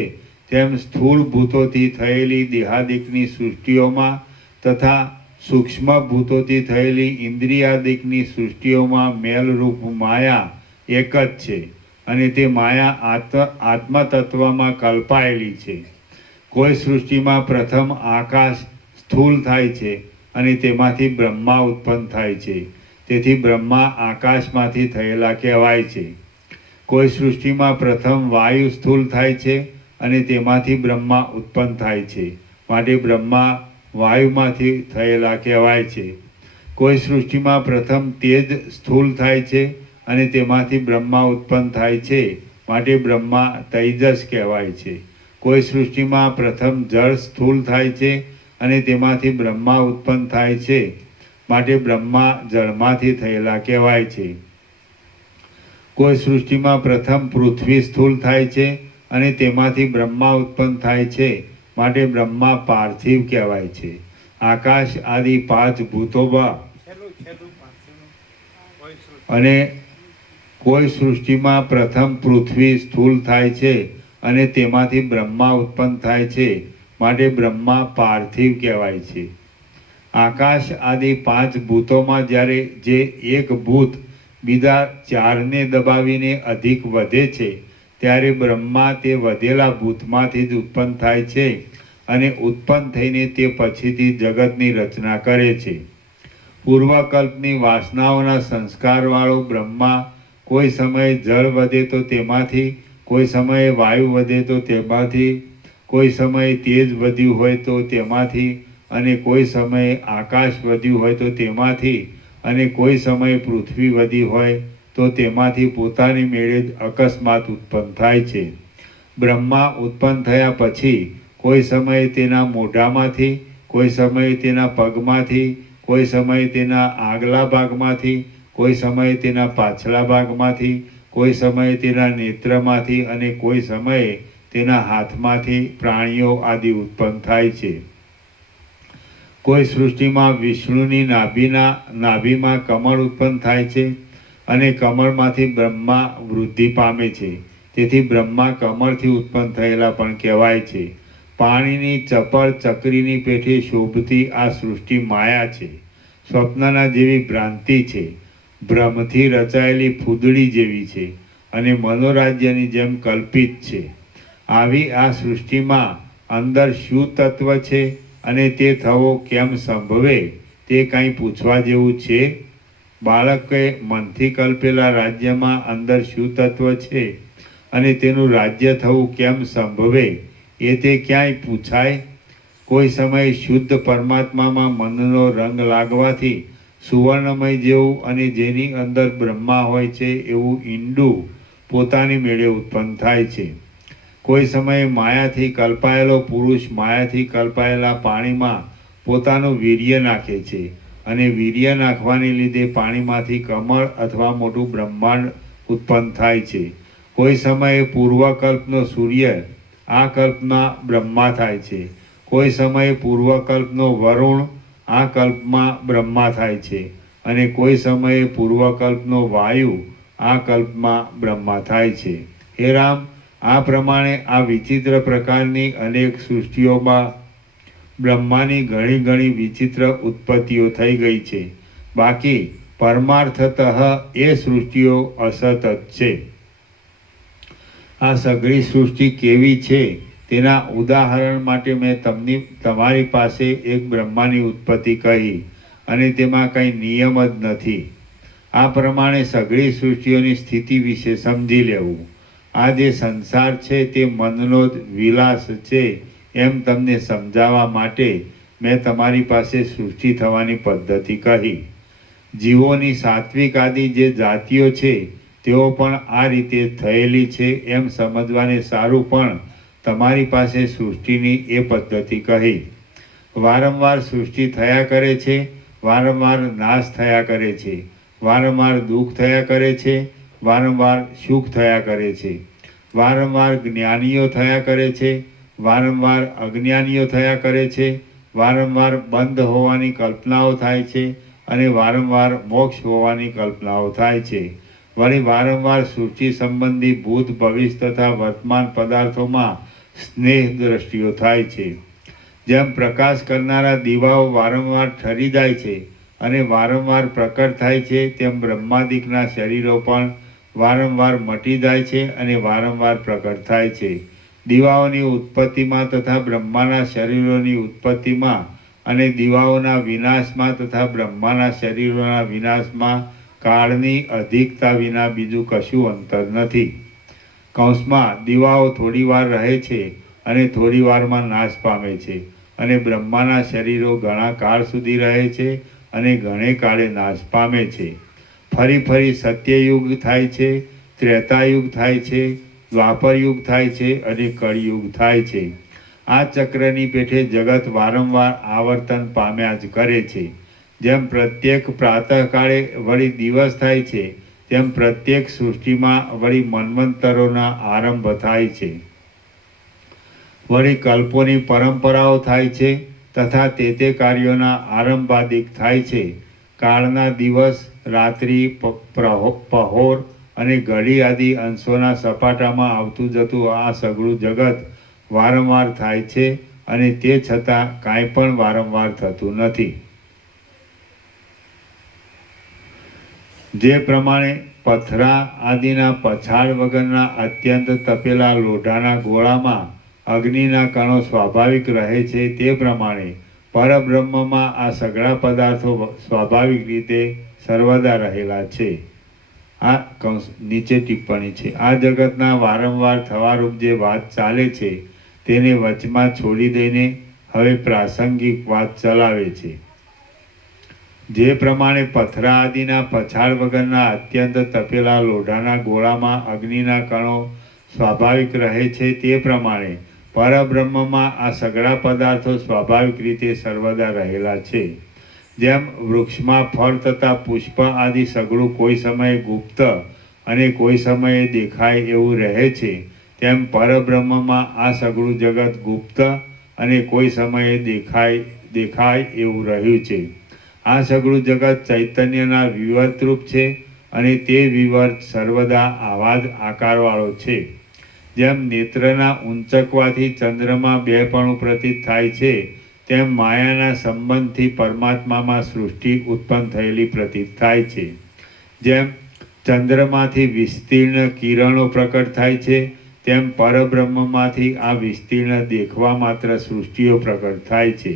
તેમ સ્થૂળ ભૂતોથી થયેલી દેહાદિકની સૃષ્ટિઓમાં તથા સૂક્ષ્મ ભૂતોથી થયેલી ઇન્દ્રિયાદિકની સૃષ્ટિઓમાં મેલરૂપ માયા એક જ છે અને તે માયા આત્મતત્વમાં કલ્પાયેલી છે. કોઈ સૃષ્ટિમાં પ્રથમ આકાશ સ્થૂળ થાય છે અને તેમાંથી બ્રહ્મા ઉત્પન્ન થાય છે, તેથી બ્રહ્મા આકાશમાંથી થયેલા કહેવાય છે. કોઈ સૃષ્ટિમાં પ્રથમ વાયુ સ્થૂળ થાય છે અને તેમાંથી બ્રહ્મા ઉત્પન્ન થાય છે, માટે બ્રહ્મા વાયુમાંથી થયેલા કહેવાય છે. કોઈ સૃષ્ટિમાં પ્રથમ તેજ સ્થૂળ થાય છે અને તેમાંથી બ્રહ્મા ઉત્પન્ન થાય છે, માટે બ્રહ્મા તૈજસ કહેવાય છે. કોઈ સૃષ્ટિમાં પ્રથમ જળ સ્થૂળ થાય છે અને તેમાંથી બ્રહ્મા ઉત્પન્ન થાય છે, માટે બ્રહ્મા જળમાંથી થયેલા કહેવાય છે. કોઈ સૃષ્ટિમાં પ્રથમ પૃથ્વી સ્થૂળ થાય છે અને તેમાંથી બ્રહ્મા ઉત્પન્ન થાય છે, માટે બ્રહ્મા પાર્થિવ કહેવાય છે. આકાશ આદિ 5 ભૂતોમાં અને કોઈ સૃષ્ટિમાં પ્રથમ પૃથ્વી સ્થૂળ થાય છે અને તેમાંથી બ્રહ્મા ઉત્પન્ન થાય છે, માટે બ્રહ્મા પાર્થિવ કહેવાય છે. આકાશ આદિ 5 ભૂતોમાં જ્યારે જે એક ભૂત બીજા 4ને દબાવીને અધિક વધે છે, ત્યારે બ્રહ્મા તે વધેલા ભૂતમાંથી જ ઉત્પન્ન થાય છે અને ઉત્પન્ન થઈને તે પછીથી જગતની રચના કરે છે. પૂર્વકલ્પની વાસનાઓના સંસ્કારવાળો બ્રહ્મા કોઈ સમયે જળ વધે તો તેમાંથી, કોઈ સમયે વાયુ વધે તો તેમાંથી, કોઈ સમયે તેજ વધ્યું હોય તો તેમાંથી, અને કોઈ સમયે આકાશ વધ્યું હોય તો તેમાંથી, અને કોઈ સમયે પૃથ્વી વધી હોય તો તેમાંથી પોતાની મેળે જ અકસ્માત ઉત્પન્ન થાય છે. બ્રહ્મા ઉત્પન્ન થયા પછી કોઈ સમયે તેના મોઢામાંથી, કોઈ સમયે તેના પગમાંથી, કોઈ સમયે તેના આગલા ભાગમાંથી, કોઈ સમયે તેના પાછલા ભાગમાંથી, કોઈ સમયે તેના નેત્રમાંથી અને કોઈ સમયે તેના હાથમાંથી પ્રાણીઓ આદિ ઉત્પન્ન થાય છે. કોઈ સૃષ્ટિમાં વિષ્ણુની નાભીમાં કમળ ઉત્પન્ન થાય છે અને કમળમાંથી બ્રહ્મા વૃદ્ધિ પામે છે, તેથી બ્રહ્મા કમળથી ઉત્પન્ન થયેલા પણ કહેવાય છે. પાણીની ચપળ ચક્રીની પેઠે શોભતી આ સૃષ્ટિ માયા છે, સ્વપ્નના જેવી ભ્રાંતિ છે, ભ્રમથી રચાયેલી ફૂદડી જેવી છે અને મનોરાજ્યની જેમ કલ્પિત છે. આવી આ સૃષ્ટિમાં અંદર શું તત્વ છે અને તે થવો કેમ સંભવે તે કાંઈ પૂછવા જેવું છે? બાળકે મનથી કલ્પેલા રાજ્યમાં અંદર શું તત્વ છે અને તેનું રાજ્ય થવું કેમ સંભવે એ તે ક્યાંય પૂછાય? કોઈ સમયે શુદ્ધ પરમાત્મામાં મનનો રંગ લાગવાથી સુવર્ણમય જેવું અને જેની અંદર બ્રહ્મા હોય છે એવું ઈંડું પોતાની મેળે ઉત્પન્ન થાય છે. કોઈ સમયે માયાથી કલ્પાયેલો પુરુષ માયાથી કલ્પાયેલા પાણીમાં પોતાનું વીર્ય નાખે છે અને વીર્ય નાખવાને લીધે પાણીમાંથી કમળ અથવા મોટું બ્રહ્માંડ ઉત્પન્ન થાય છે. કોઈ સમયે પૂર્વકલ્પનો સૂર્ય આ કલ્પમાં બ્રહ્મા થાય છે. કોઈ સમયે પૂર્વકલ્પનો વરુણ આ કલ્પમાં બ્રહ્મા થાય છે અને કોઈ સમયે પૂર્વકલ્પનો વાયુ આ કલ્પમાં બ્રહ્મા થાય છે. હે રામ, આ પ્રમાણે આ વિચિત્ર પ્રકારની અનેક સૃષ્ટિઓમાં બ્રહ્માની ઘણી ઘણી વિચિત્ર ઉત્પત્તિઓ થઈ ગઈ છે. બાકી પરમાર્થતઃ એ સૃષ્ટિઓ અસત જ છે. આ સઘળી સૃષ્ટિ કેવી છે તેના ઉદાહરણ માટે મેં તમારી પાસે એક બ્રહ્માની ઉત્પત્તિ કહી અને તેમાં કંઈ નિયમ જ નથી. આ પ્રમાણે સઘળી સૃષ્ટિઓની સ્થિતિ વિશે સમજી લેવું. આ જે સંસાર છે તે મનનો જ વિલાસ છે એમ તમને સમજાવવા માટે મેં તમારી પાસે સૃષ્ટિ થવાની પદ્ધતિ કહી. જીવોની સાત્વિક આદિ જે જાતિઓ છે તેઓ પણ આ રીતે થયેલી છે એમ સમજવાને સારું પણ તમારી પાસે સૃષ્ટિની એ પદ્ધતિ કહી. વારંવાર સૃષ્ટિ થયા કરે છે, વારંવાર નાશ થયા કરે છે, વારંવાર દુઃખ થયા કરે છે, વારંવાર સુખ થયા કરે છે, વારંવાર જ્ઞાનીઓ થયા કરે છે, વારંવાર અજ્ઞાનીઓ થયા કરે છે, વારંવાર બંધ હોવાની કલ્પનાઓ થાય છે અને વારંવાર મોક્ષ હોવાની કલ્પનાઓ થાય છે. વળી વારંવાર સૃષ્ટિ સંબંધી ભૂત ભવિષ્ય તથા વર્તમાન પદાર્થોમાં સ્નેહ દ્રષ્ટિઓ થાય છે. જેમ પ્રકાશ કરનારા દીવાઓ વારંવાર ઠરી જાય છે અને વારંવાર પ્રકટ થાય છે, તેમ બ્રહ્માદિકના શરીરો પણ વારંવાર મટી જાય છે અને વારંવાર પ્રકટ થાય છે. દીવાઓની ઉત્પત્તિમાં તથા બ્રહ્માના શરીરોની ઉત્પત્તિમાં અને દીવાઓના વિનાશમાં તથા બ્રહ્માના શરીરોના વિનાશમાં કાળની અધિકતા વિના બીજું કશું અંતર નથી. કૌંસમાં દીવાઓ થોડી વાર રહે છે અને થોડી વારમાં નાશ પામે છે, અને બ્રહ્માના શરીરો ઘણા કાળ સુધી રહે છે અને ઘણે કાળે નાશ પામે છે. ફરી ફરી સત્યયુગ થાય છે, ત્રેતાયુગ થાય છે, દ્વાપરયુગ થાય છે અને કળિયુગ થાય છે. આ ચક્રની પેઠે જગત વારંવાર આવર્તન પામ્યા જ કરે છે. જેમ પ્રત્યેક પ્રાતઃકાળે વળી દિવસ થાય છે, તેમ પ્રત્યેક સૃષ્ટિમાં વળી મન્વંતરોના આરંભ થાય છે. વળી કલ્પોની પરંપરાઓ થાય છે તથા તે કાર્યોના આરંભાદિક થાય છે. કાળના દિવસ, રાત્રિ, પહોર અને ઘડી આદિ અંશોના સપાટામાં આવતું જતું આ સઘળું જગત વારંવાર થાય છે અને તે છતાં કાંઈ પણ વારંવાર થતું નથી. જે પ્રમાણે પથરા આદિના પછાડ વગરના અત્યંત તપેલા લોઢાના ગોળામાં અગ્નિના કણો સ્વાભાવિક રહે છે, તે પ્રમાણે પરબ્રહ્મમાં આ સઘળા પદાર્થો સ્વાભાવિક રીતે સર્વદા રહેલા છે. આ નીચે ટિપ્પણી છે. આ જગતના વારંવાર થવારૂપ જે વાત ચાલે છે તેને વચમાં છોડી દઈને હવે પ્રાસંગિક વાત ચલાવે છે. જે પ્રમાણે પથરા આદિના પછાડ વગરના અત્યંત તપેલા લોઢાના ગોળામાં અગ્નિના કણો સ્વાભાવિક રહે છે, તે પ્રમાણે પરબ્રહ્મમાં આ સઘળા પદાર્થો સ્વાભાવિક રીતે સર્વદા રહેલા છે. જેમ વૃક્ષમાં ફળ તથા પુષ્પ આદિ સઘળું કોઈ સમયે ગુપ્ત અને કોઈ સમયે દેખાય એવું રહે છે, તેમ પરબ્રહ્મમાં આ સઘળું જગત ગુપ્ત અને કોઈ સમયે દેખાય એવું રહ્યું છે. આ સઘળું જગત ચૈતન્યના વિવર્તરૂપ છે અને તે વિવર્ત સર્વદા આવા જ આકારવાળો છે. જેમ નેત્રના ઊંચકવાથી ચંદ્રમાં બેપણું પ્રતીત થાય છે, તેમ માયાના સંબંધથી પરમાત્મામાં સૃષ્ટિ ઉત્પન્ન થયેલી પ્રતીત થાય છે. જેમ ચંદ્રમાંથી વિસ્તીર્ણ કિરણો પ્રકટ થાય છે, તેમ પરબ્રહ્મમાંથી આ વિસ્તીર્ણ દેખવા માત્ર સૃષ્ટિઓ પ્રકટ થાય છે.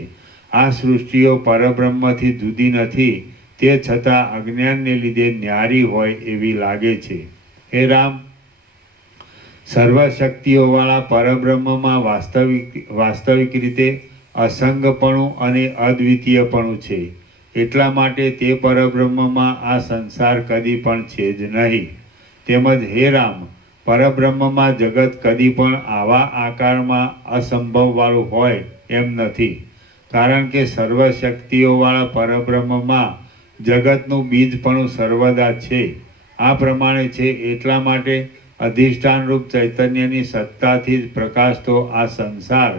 આ સૃષ્ટિઓ પરબ્રહ્મથી જુદી નથી, તે છતાં અજ્ઞાનને લીધે ન્યારી હોય એવી લાગે છે. હે રામ, સર્વશક્તિઓવાળા પરબ્રહ્મમાં વાસ્તવિક રીતે અસંગપણું અને અદ્વિતીયપણું છે. એટલા માટે તે પરબ્રહ્મમાં આ સંસાર કદી પણ છે જ નહીં. તેમજ હે રામ, પરબ્રહ્મમાં જગત કદી પણ આવા આકારમાં અસંભવવાળું હોય એમ નથી. કારણ કે સર્વશક્તિઓવાળા પરબ્રહ્મમાં જગતનું બીજપણું સર્વદા છે. આ પ્રમાણે છે એટલા માટે અધિષ્ઠાનરૂપ ચૈતન્યની સત્તાથી જ પ્રકાશતો આ સંસાર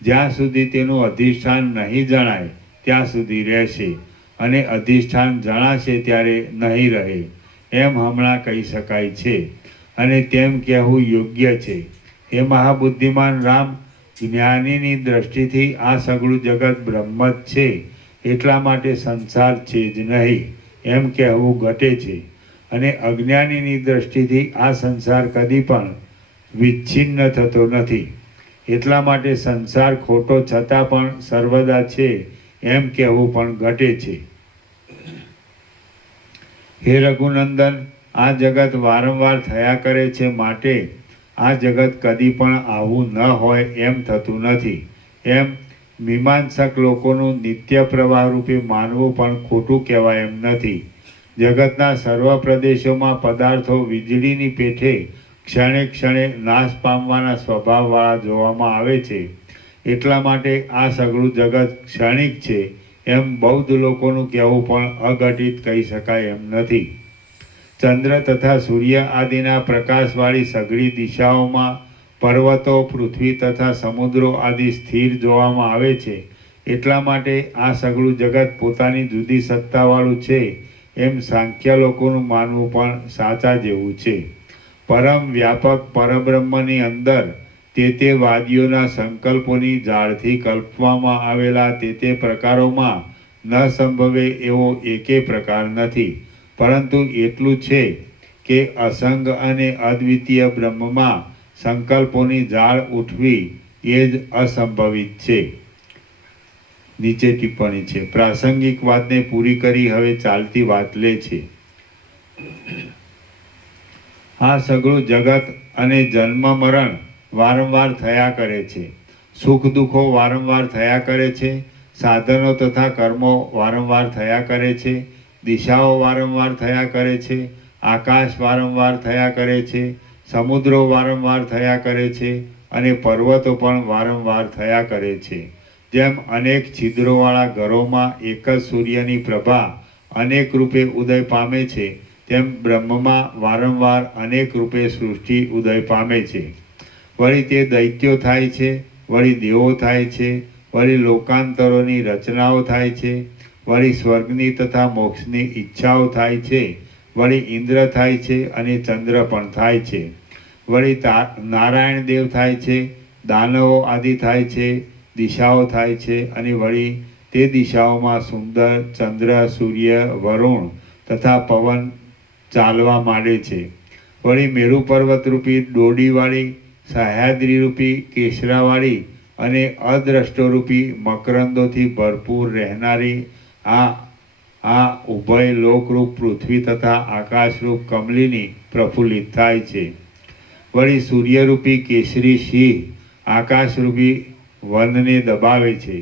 જ્યાં સુધી તેનું અધિષ્ઠાન નહીં જણાય ત્યાં સુધી રહેશે, અને અધિષ્ઠાન જણાશે ત્યારે નહીં રહે એમ હમણાં કહી શકાય છે, અને તેમ કહેવું યોગ્ય છે. હે મહાબુદ્ધિમાન રામ, જ્ઞાનીની દ્રષ્ટિથી આ સઘળું જગત બ્રહ્મ જ છે, એટલા માટે સંસાર છે જ નહીં એમ કહેવું ઘટે છે. અને અજ્ઞાનીની દ્રષ્ટિથી આ સંસાર કદી પણ વિચ્છિન્ન થતો નથી, એટલા માટે સંસાર ખોટો છતાં પણ સર્વદા છે એમ કહેવું પણ ઘટે છે. હે રઘુનંદન, આ જગત વારંવાર થયા કરે છે, માટે આ જગત કદી પણ આવું ન હોય એમ થતું નથી. એમ મીમાંસક લોકોનું નિત્ય પ્રવાહ રૂપે માનવું પણ ખોટું કહેવાય એમ નથી. જગતના સર્વ પ્રદેશોમાં પદાર્થો વીજળીની પેઠે ક્ષણે ક્ષણે નાશ પામવાના સ્વભાવવાળા જોવામાં આવે છે. એટલા માટે આ સઘળું જગત ક્ષણિક છે એમ બૌદ્ધ લોકોનું કહેવું પણ અઘટિત કહી શકાય એમ નથી. ચંદ્ર તથા સૂર્ય આદિના પ્રકાશવાળી સઘળી દિશાઓમાં પર્વતો, પૃથ્વી તથા સમુદ્રો આદિ સ્થિર જોવામાં આવે છે. એટલા માટે આ સઘળું જગત પોતાની જુદી સત્તાવાળું છે એમ સાંખ્ય લોકોનું માનવું પણ સાચા જેવું છે. પરમ વ્યાપક પરબ્રહ્મની અંદર તે વાદીઓના સંકલ્પોની જાળથી કલ્પવામાં આવેલા તે પ્રકારોમાં ન સંભવે એવો એકે પ્રકાર નથી, પરંતુ એટલું છે કે અસંગ અને અદ્વિતીય બ્રહ્મમાં સંકલ્પોની જાળ ઉઠવી એ જ અસંભવિત છે. નીચે ટિપ્પણી છે. પ્રાસંગિક વાતને પૂરી કરી હવે ચાલતી વાત લે છે. આ સઘળું જગત અને જન્મ મરણ વારંવાર થયા કરે છે. સુખ દુઃખો વારંવાર થયા કરે છે. સાધનો તથા કર્મો વારંવાર થયા કરે છે. દિશાઓ વારંવાર થયા કરે છે. આકાશ વારંવાર થયા કરે છે. સમુદ્રો વારંવાર થયા કરે છે. અને પર્વતો પણ વારંવાર થયા કરે છે. જેમ અનેક છિદ્રોવાળા ઘરોમાં એક જ સૂર્યની પ્રભા અનેક રૂપે ઉદય પામે છે, તેમ બ્રહ્મમાં વારંવાર અનેક રૂપે સૃષ્ટિ ઉદય પામે છે. વળી તે દૈત્યો થાય છે, વળી દેવો થાય છે, વળી લોકાંતરોની રચનાઓ થાય છે, વળી સ્વર્ગની તથા મોક્ષની ઈચ્છાઓ થાય છે, વળી ઇન્દ્ર થાય છે અને ચંદ્ર પણ થાય છે, વળી નારાયણ દેવ થાય છે, દાનવો આદિ થાય છે, દિશાઓ થાય છે, અને વળી તે દિશાઓમાં સુંદર ચંદ્ર, સૂર્ય, વરુણ તથા પવન ચાલવા માંડે છે. વળી મેરુ પર્વતરૂપી ડોડીવાળી, સહ્યાદ્રીરૂપી કેસરાવાળી અને અદ્રષ્ટરૂપી મકરંદોથી ભરપૂર રહેનારી આ ઉભય લોકરૂપ પૃથ્વી તથા આકાશરૂપ કમલિની પ્રફુલ્લિત થાય છે. વળી સૂર્યરૂપી કેસરી સિંહ આકાશરૂપી વનને દબાવે છે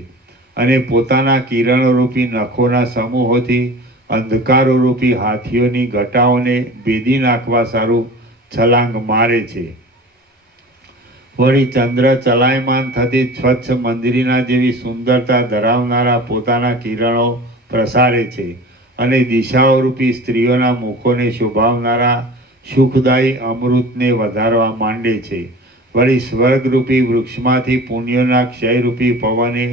અને પોતાના કિરણોરૂપી નખોના સમૂહોથી અંધકારોરૂપી હાથીઓની ઘટાઓને ભેદી નાખવા સારું છલાંગ મારે છે. વળી ચંદ્ર ચલાયમાન થતી સ્વચ્છ મંજરીના જેવી સુંદરતા ધરાવનારા પોતાના કિરણો પ્રસારે છે અને દિશાઓરૂપી સ્ત્રીઓના મુખોને શોભાવનારા સુખદાયી અમૃતને વધારવા માંડે છે. વળી સ્વર્ગરૂપી વૃક્ષમાંથી પુણ્યોના ક્ષયરૂપી પવને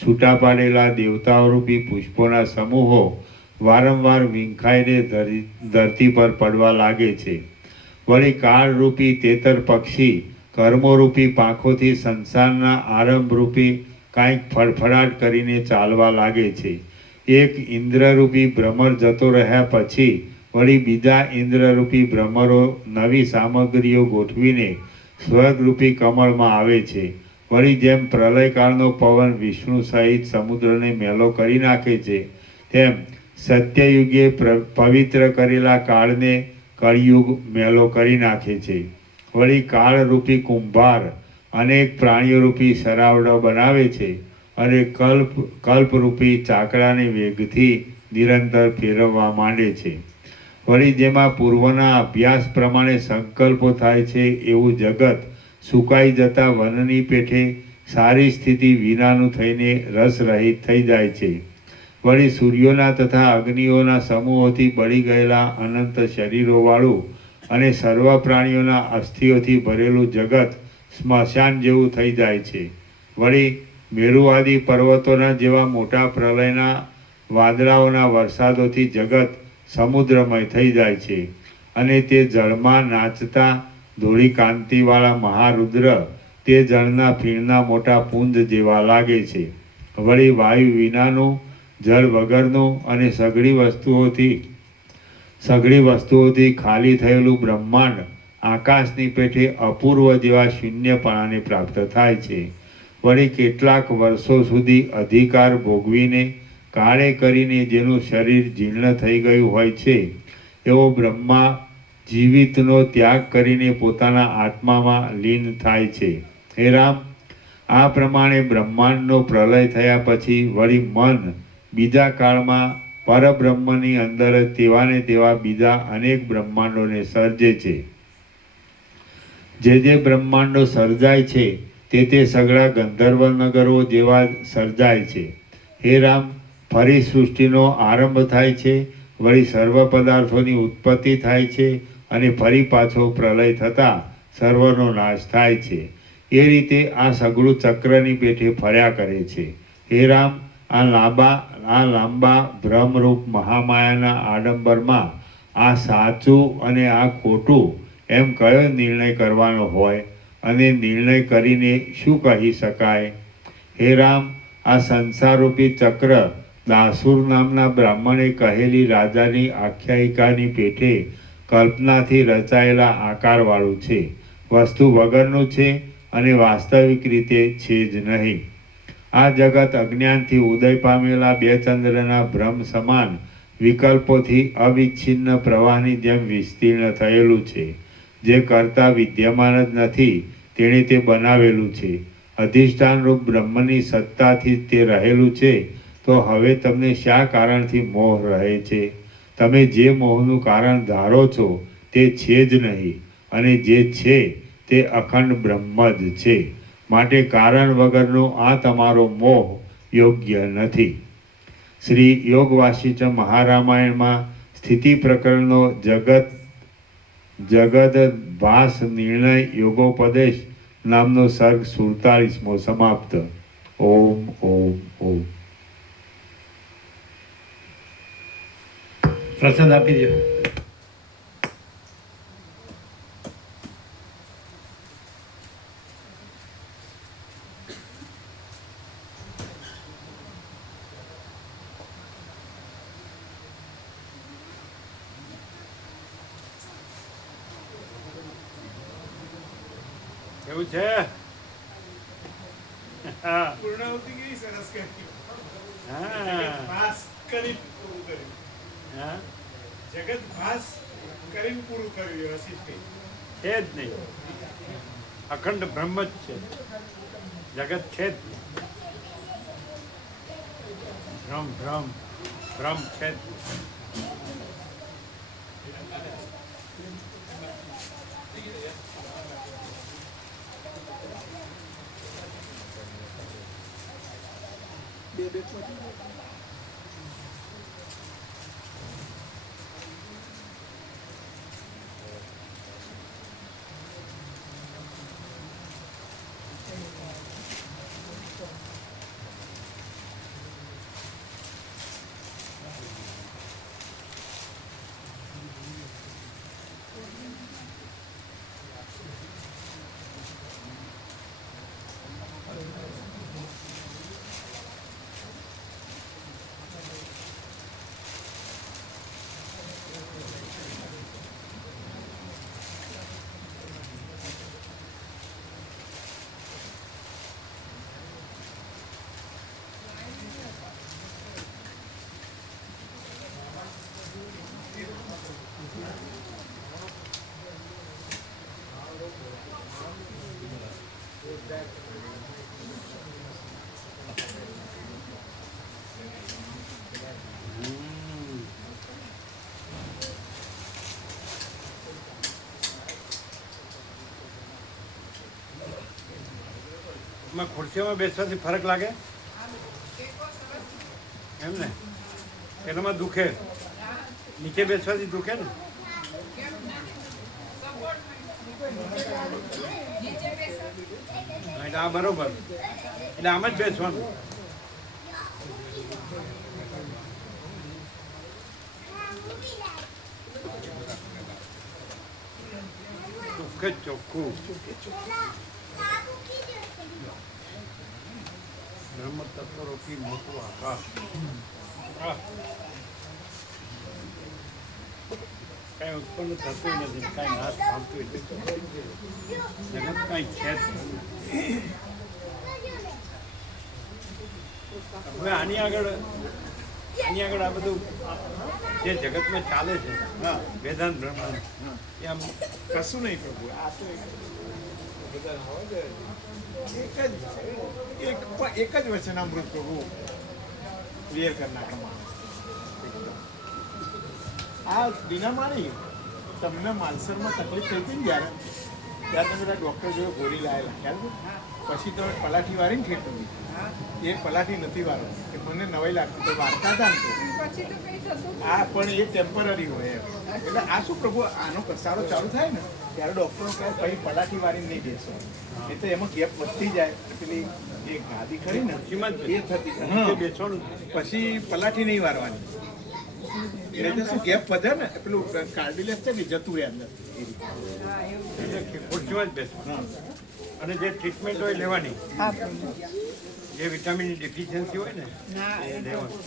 છૂટા પાડેલા દેવતાઓરૂપી પુષ્પોના સમૂહો વારંવાર વિંખાઈને ધરતી પર પડવા લાગે છે. વળી કાળરૂપી તેતર પક્ષી કર્મોરૂપી પાંખોથી સંસારના આરંભરૂપી કાંઈક ફડફડાટ કરીને ચાલવા લાગે છે. એક ઇન્દ્રરૂપી ભ્રમર જતો રહ્યા પછી વળી બીજા ઇન્દ્રરૂપી ભ્રમરો નવી સામગ્રીઓ ગોઠવીને સ્વર્ગરૂપી કમળમાં આવે છે. વળી જેમ પ્રલયકાળનો પવન વિષ્ણુ સહિત સમુદ્રને મેલો કરી નાખે છે, તેમ સત્યયુગે પવિત્ર કરેલા કાળને કળિયુગ મેલો કરી નાખે છે. વળી કાળરૂપી કુંભાર અનેક પ્રાણીઓરૂપી સરાવડો બનાવે છે અને કલ્પરૂપી ચાકડાને વેગથી નિરંતર ફેરવવા માંડે છે. વળી જેમાં પૂર્વના અભ્યાસ પ્રમાણે સંકલ્પો થાય છે એવું જગત સુકાઈ જતા વનની પેઠે સારી સ્થિતિ વિનાનું થઈને રસરહિત થઈ જાય છે. વળી સૂર્યોના તથા અગ્નિઓના સમૂહોથી બળી ગયેલા અનંત શરીરોવાળું અને સર્વ પ્રાણીઓના અસ્થિઓથી ભરેલું જગત સ્મશાન જેવું થઈ જાય છે. વળી મેરુઆદિ પર્વતોના જેવા મોટા પ્રલયના વાદળાઓના વરસાદોથી જગત સમુદ્રમય થઈ જાય છે અને તે જળમાં નાચતા ધોળી કાંતિવાળા મહારુદ્ર તે જળના ફીણના મોટા પુંજ જેવા લાગે છે. વળી વાયુ વિનાનું, જળ વગરનું અને સઘળી વસ્તુઓથી ખાલી થયેલું બ્રહ્માંડ આકાશની પેઠે અપૂર્વ જેવા શૂન્યપણાને પ્રાપ્ત થાય છે. વળી કેટલાક વર્ષો સુધી અધિકાર ભોગવીને કાળે કરીને જેનું શરીર જીર્ણ થઈ ગયું હોય છે, એવો બ્રહ્મા જીવિતનો ત્યાગ કરીને પોતાના આત્મામાં લીન થાય છે. હે રામ, આ પ્રમાણે બ્રહ્માંડનો પ્રલય થયા પછી વળી મન બીજા કાળમાં પરબ્રહ્મની અંદર તેવાને તેવા બીજા અનેક બ્રહ્માંડોને સર્જે છે. જે બ્રહ્માંડો સર્જાય છે તે સઘળા ગંધર્વ નગરો જેવા સર્જાય છે. હે રામ, ફરી સૃષ્ટિનો આરંભ થાય છે, વળી સર્વ પદાર્થોની ઉત્પત્તિ થાય છે અને ફરી પાછો પ્રલય થતાં સર્વનો નાશ થાય છે. એ રીતે આ સઘળું ચક્રની પેઠે ફર્યા કરે છે. હે રામ, આ લાંબા ભ્રમરૂપ મહામાયાના આડંબરમાં આ સાચું અને આ ખોટું એમ કયો નિર્ણય કરવાનો હોય? અને નિર્ણય કરીને શું કહી શકાય? હે રામ, આ સંસારરૂપી ચક્ર દાસુર નામના બ્રાહ્મણે કહેલી રાજાની આખ્યાયિકાની પેઠે કલ્પનાથી રચાયેલા આકારવાળું છે, વસ્તુ વગરનું છે અને વાસ્તવિક રીતે છે જ નહીં. આ જગત અજ્ઞાનથી ઉદય પામેલા બે ચંદ્રના ભ્રમ સમાન વિકલ્પોથી અવિચ્છિન્ન પ્રવાહની જેમ વિસ્તીર્ણ થયેલું છે. જે કરતા વિદ્યમાન જ નથી તેણે તે બનાવેલું છે. અધિષ્ઠાનરૂપ બ્રહ્મની સત્તાથી તે રહેલું છે. તો હવે તમને શા કારણથી મોહ રહે છે? તમે જે મોહનું કારણ ધારો છો તે છે જ નહીં, અને જે છે તે અખંડ બ્રહ્મ જ છે. માટે કારણ વગરનો આ તમારો મોહ યોગ્ય નથી. શ્રી યોગ વાસિષ્ઠ મહારામાયણમાં સ્થિતિ પ્રકરણનો જગત ભાસ નિર્ણય યોગોપદેશ નામનો સર્ગ 47મો સમાપ્ત. ઓમ ઓમ ઓમ. પ્રસાદ આપી દો. કેવું છે? હા પૂર્ણાવતી કેવી સરસ કરી. હા ભાસ કરી પૂરું કર્યું. હા જગત ભાસ કરીને પૂરું કર્યું વ્યવસ્થિત. છે જ નહીં, અખંડ બ્રહ્મ જ છે, જગત છે જ નહીં. ભ્રમ ભ્રમ ભ્રમ છે જ નહીં. બે એમાં ખુરશીઓમાં બેસવાથી ફરક લાગે એમ ને? એનામાં દુખે, નીચે બેસવાથી દુખે ને? એટલે આ બરોબર, એટલે આમ જ બેસવાનું. ચોખ્ખે ચોખ્ખું બ્રહ્મ તત્વરૂપી મોટું આકાશ. કાંઈ ઉત્પન્ન થતું નથી, કાંઈ નાશ પામતું નથી, જગત કાંઈ છે જ નહીં. હવે આની આગળ આ બધું જે જગતમાં ચાલે છે વેદાંત બ્રહ્માંડ, એ આમ કશું નહીં પ્રભુ. આ તો એક જ વચનામૃત પ્રભુ ક્લિયર કરી નાખે માણસ. આ દિનામાં નહીં, તમને માલસરમાં તકલીફ થઈ હતી ને ત્યારે તમે ડૉક્ટર જોડે ગોળી લાયેલા ખ્યાલ છે? પછી તમે પલાઠી વાળીને ખેતું એ પલાઠી નથી વાળવા કે મને નવાઈ લાગતી તો વાળતા હતા ને તો આ પણ એ ટેમ્પરરી હોય એમ. એટલે આ શું પ્રભુ, આનો કસારો ચાલુ થાય ને ત્યારે ડૉક્ટરો કહે પછી પલાઠી વાળીને નહીં બેસો, એ તો એમાં ગેપ વધતી જાય. પેલી એ ગાદી ખરી ને એ થતી બેસવાનું પછી પલાઠી નહીં વારવાની, એટલે શું ગેપ વધે ને પેલું કાર્ડિલેસ છે ને જતું રહે અંદર. ખુરશીમાં જ બેસવાનું. હા અને જે ટ્રીટમેન્ટ હોય લેવાની, હા પ્રભુ. જે વિટામિનની ડેફિશિયન્સી હોય ને એ લેવાનું.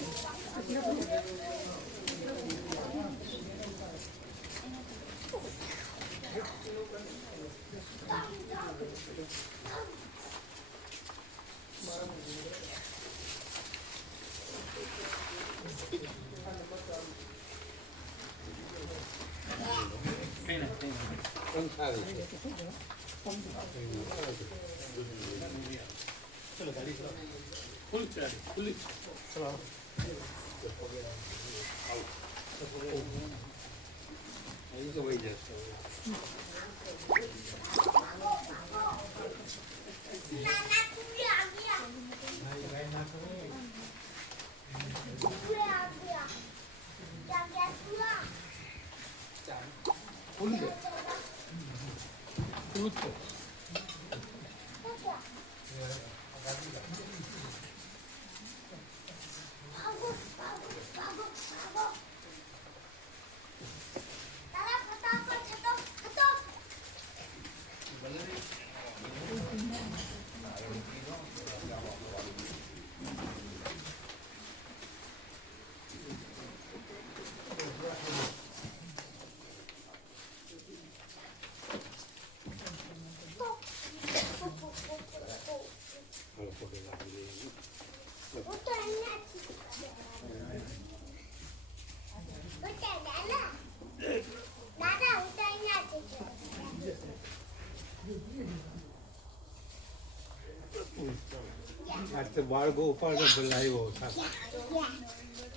આજ તો બાળકો ઉપાડે બોલાવ્યો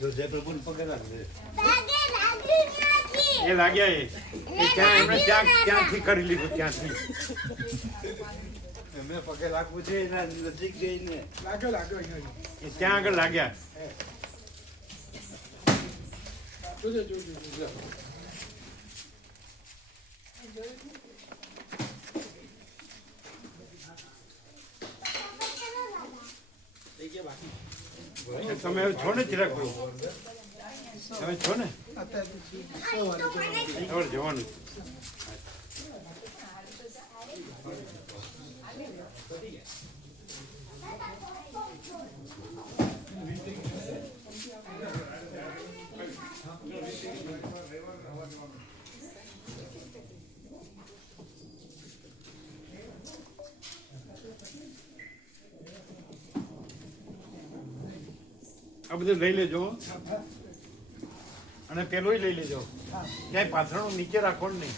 જો જય પ્રભુને પગે લાગે એ લાગ્યા એ ત્યાં એમણે ત્યાંથી કરી લીધું, ત્યાંથી. એમને પગે લાગવું છે એના નજીક જઈને લાગ્યો અહીંયા. એ ત્યાં આગળ લાગ્યા. જોજો. તમે હવે છો ને ચિરાગ ભાઈ, તમે છો ને અત્યારે હવે જવાનું. આ બધું લઈ લેજો અને પેલું લઈ લેજો. ક્યાંય પાથરણું નીચે રાખવાનું નહીં.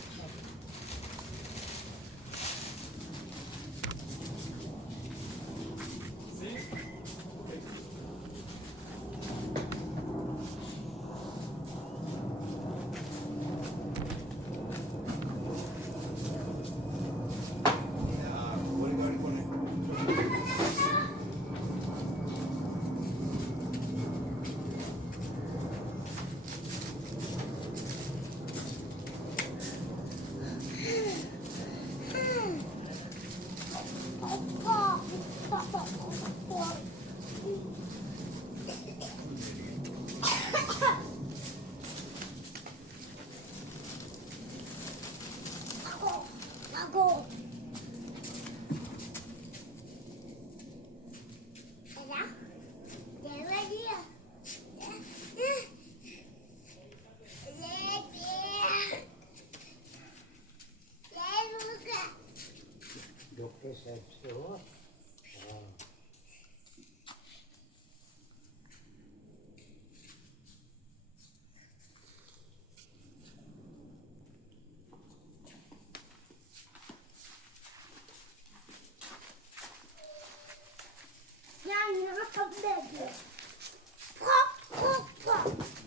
ડોક્ટર સાહેબ છે હો. Yeah, you're a big. Pop, pop, pop.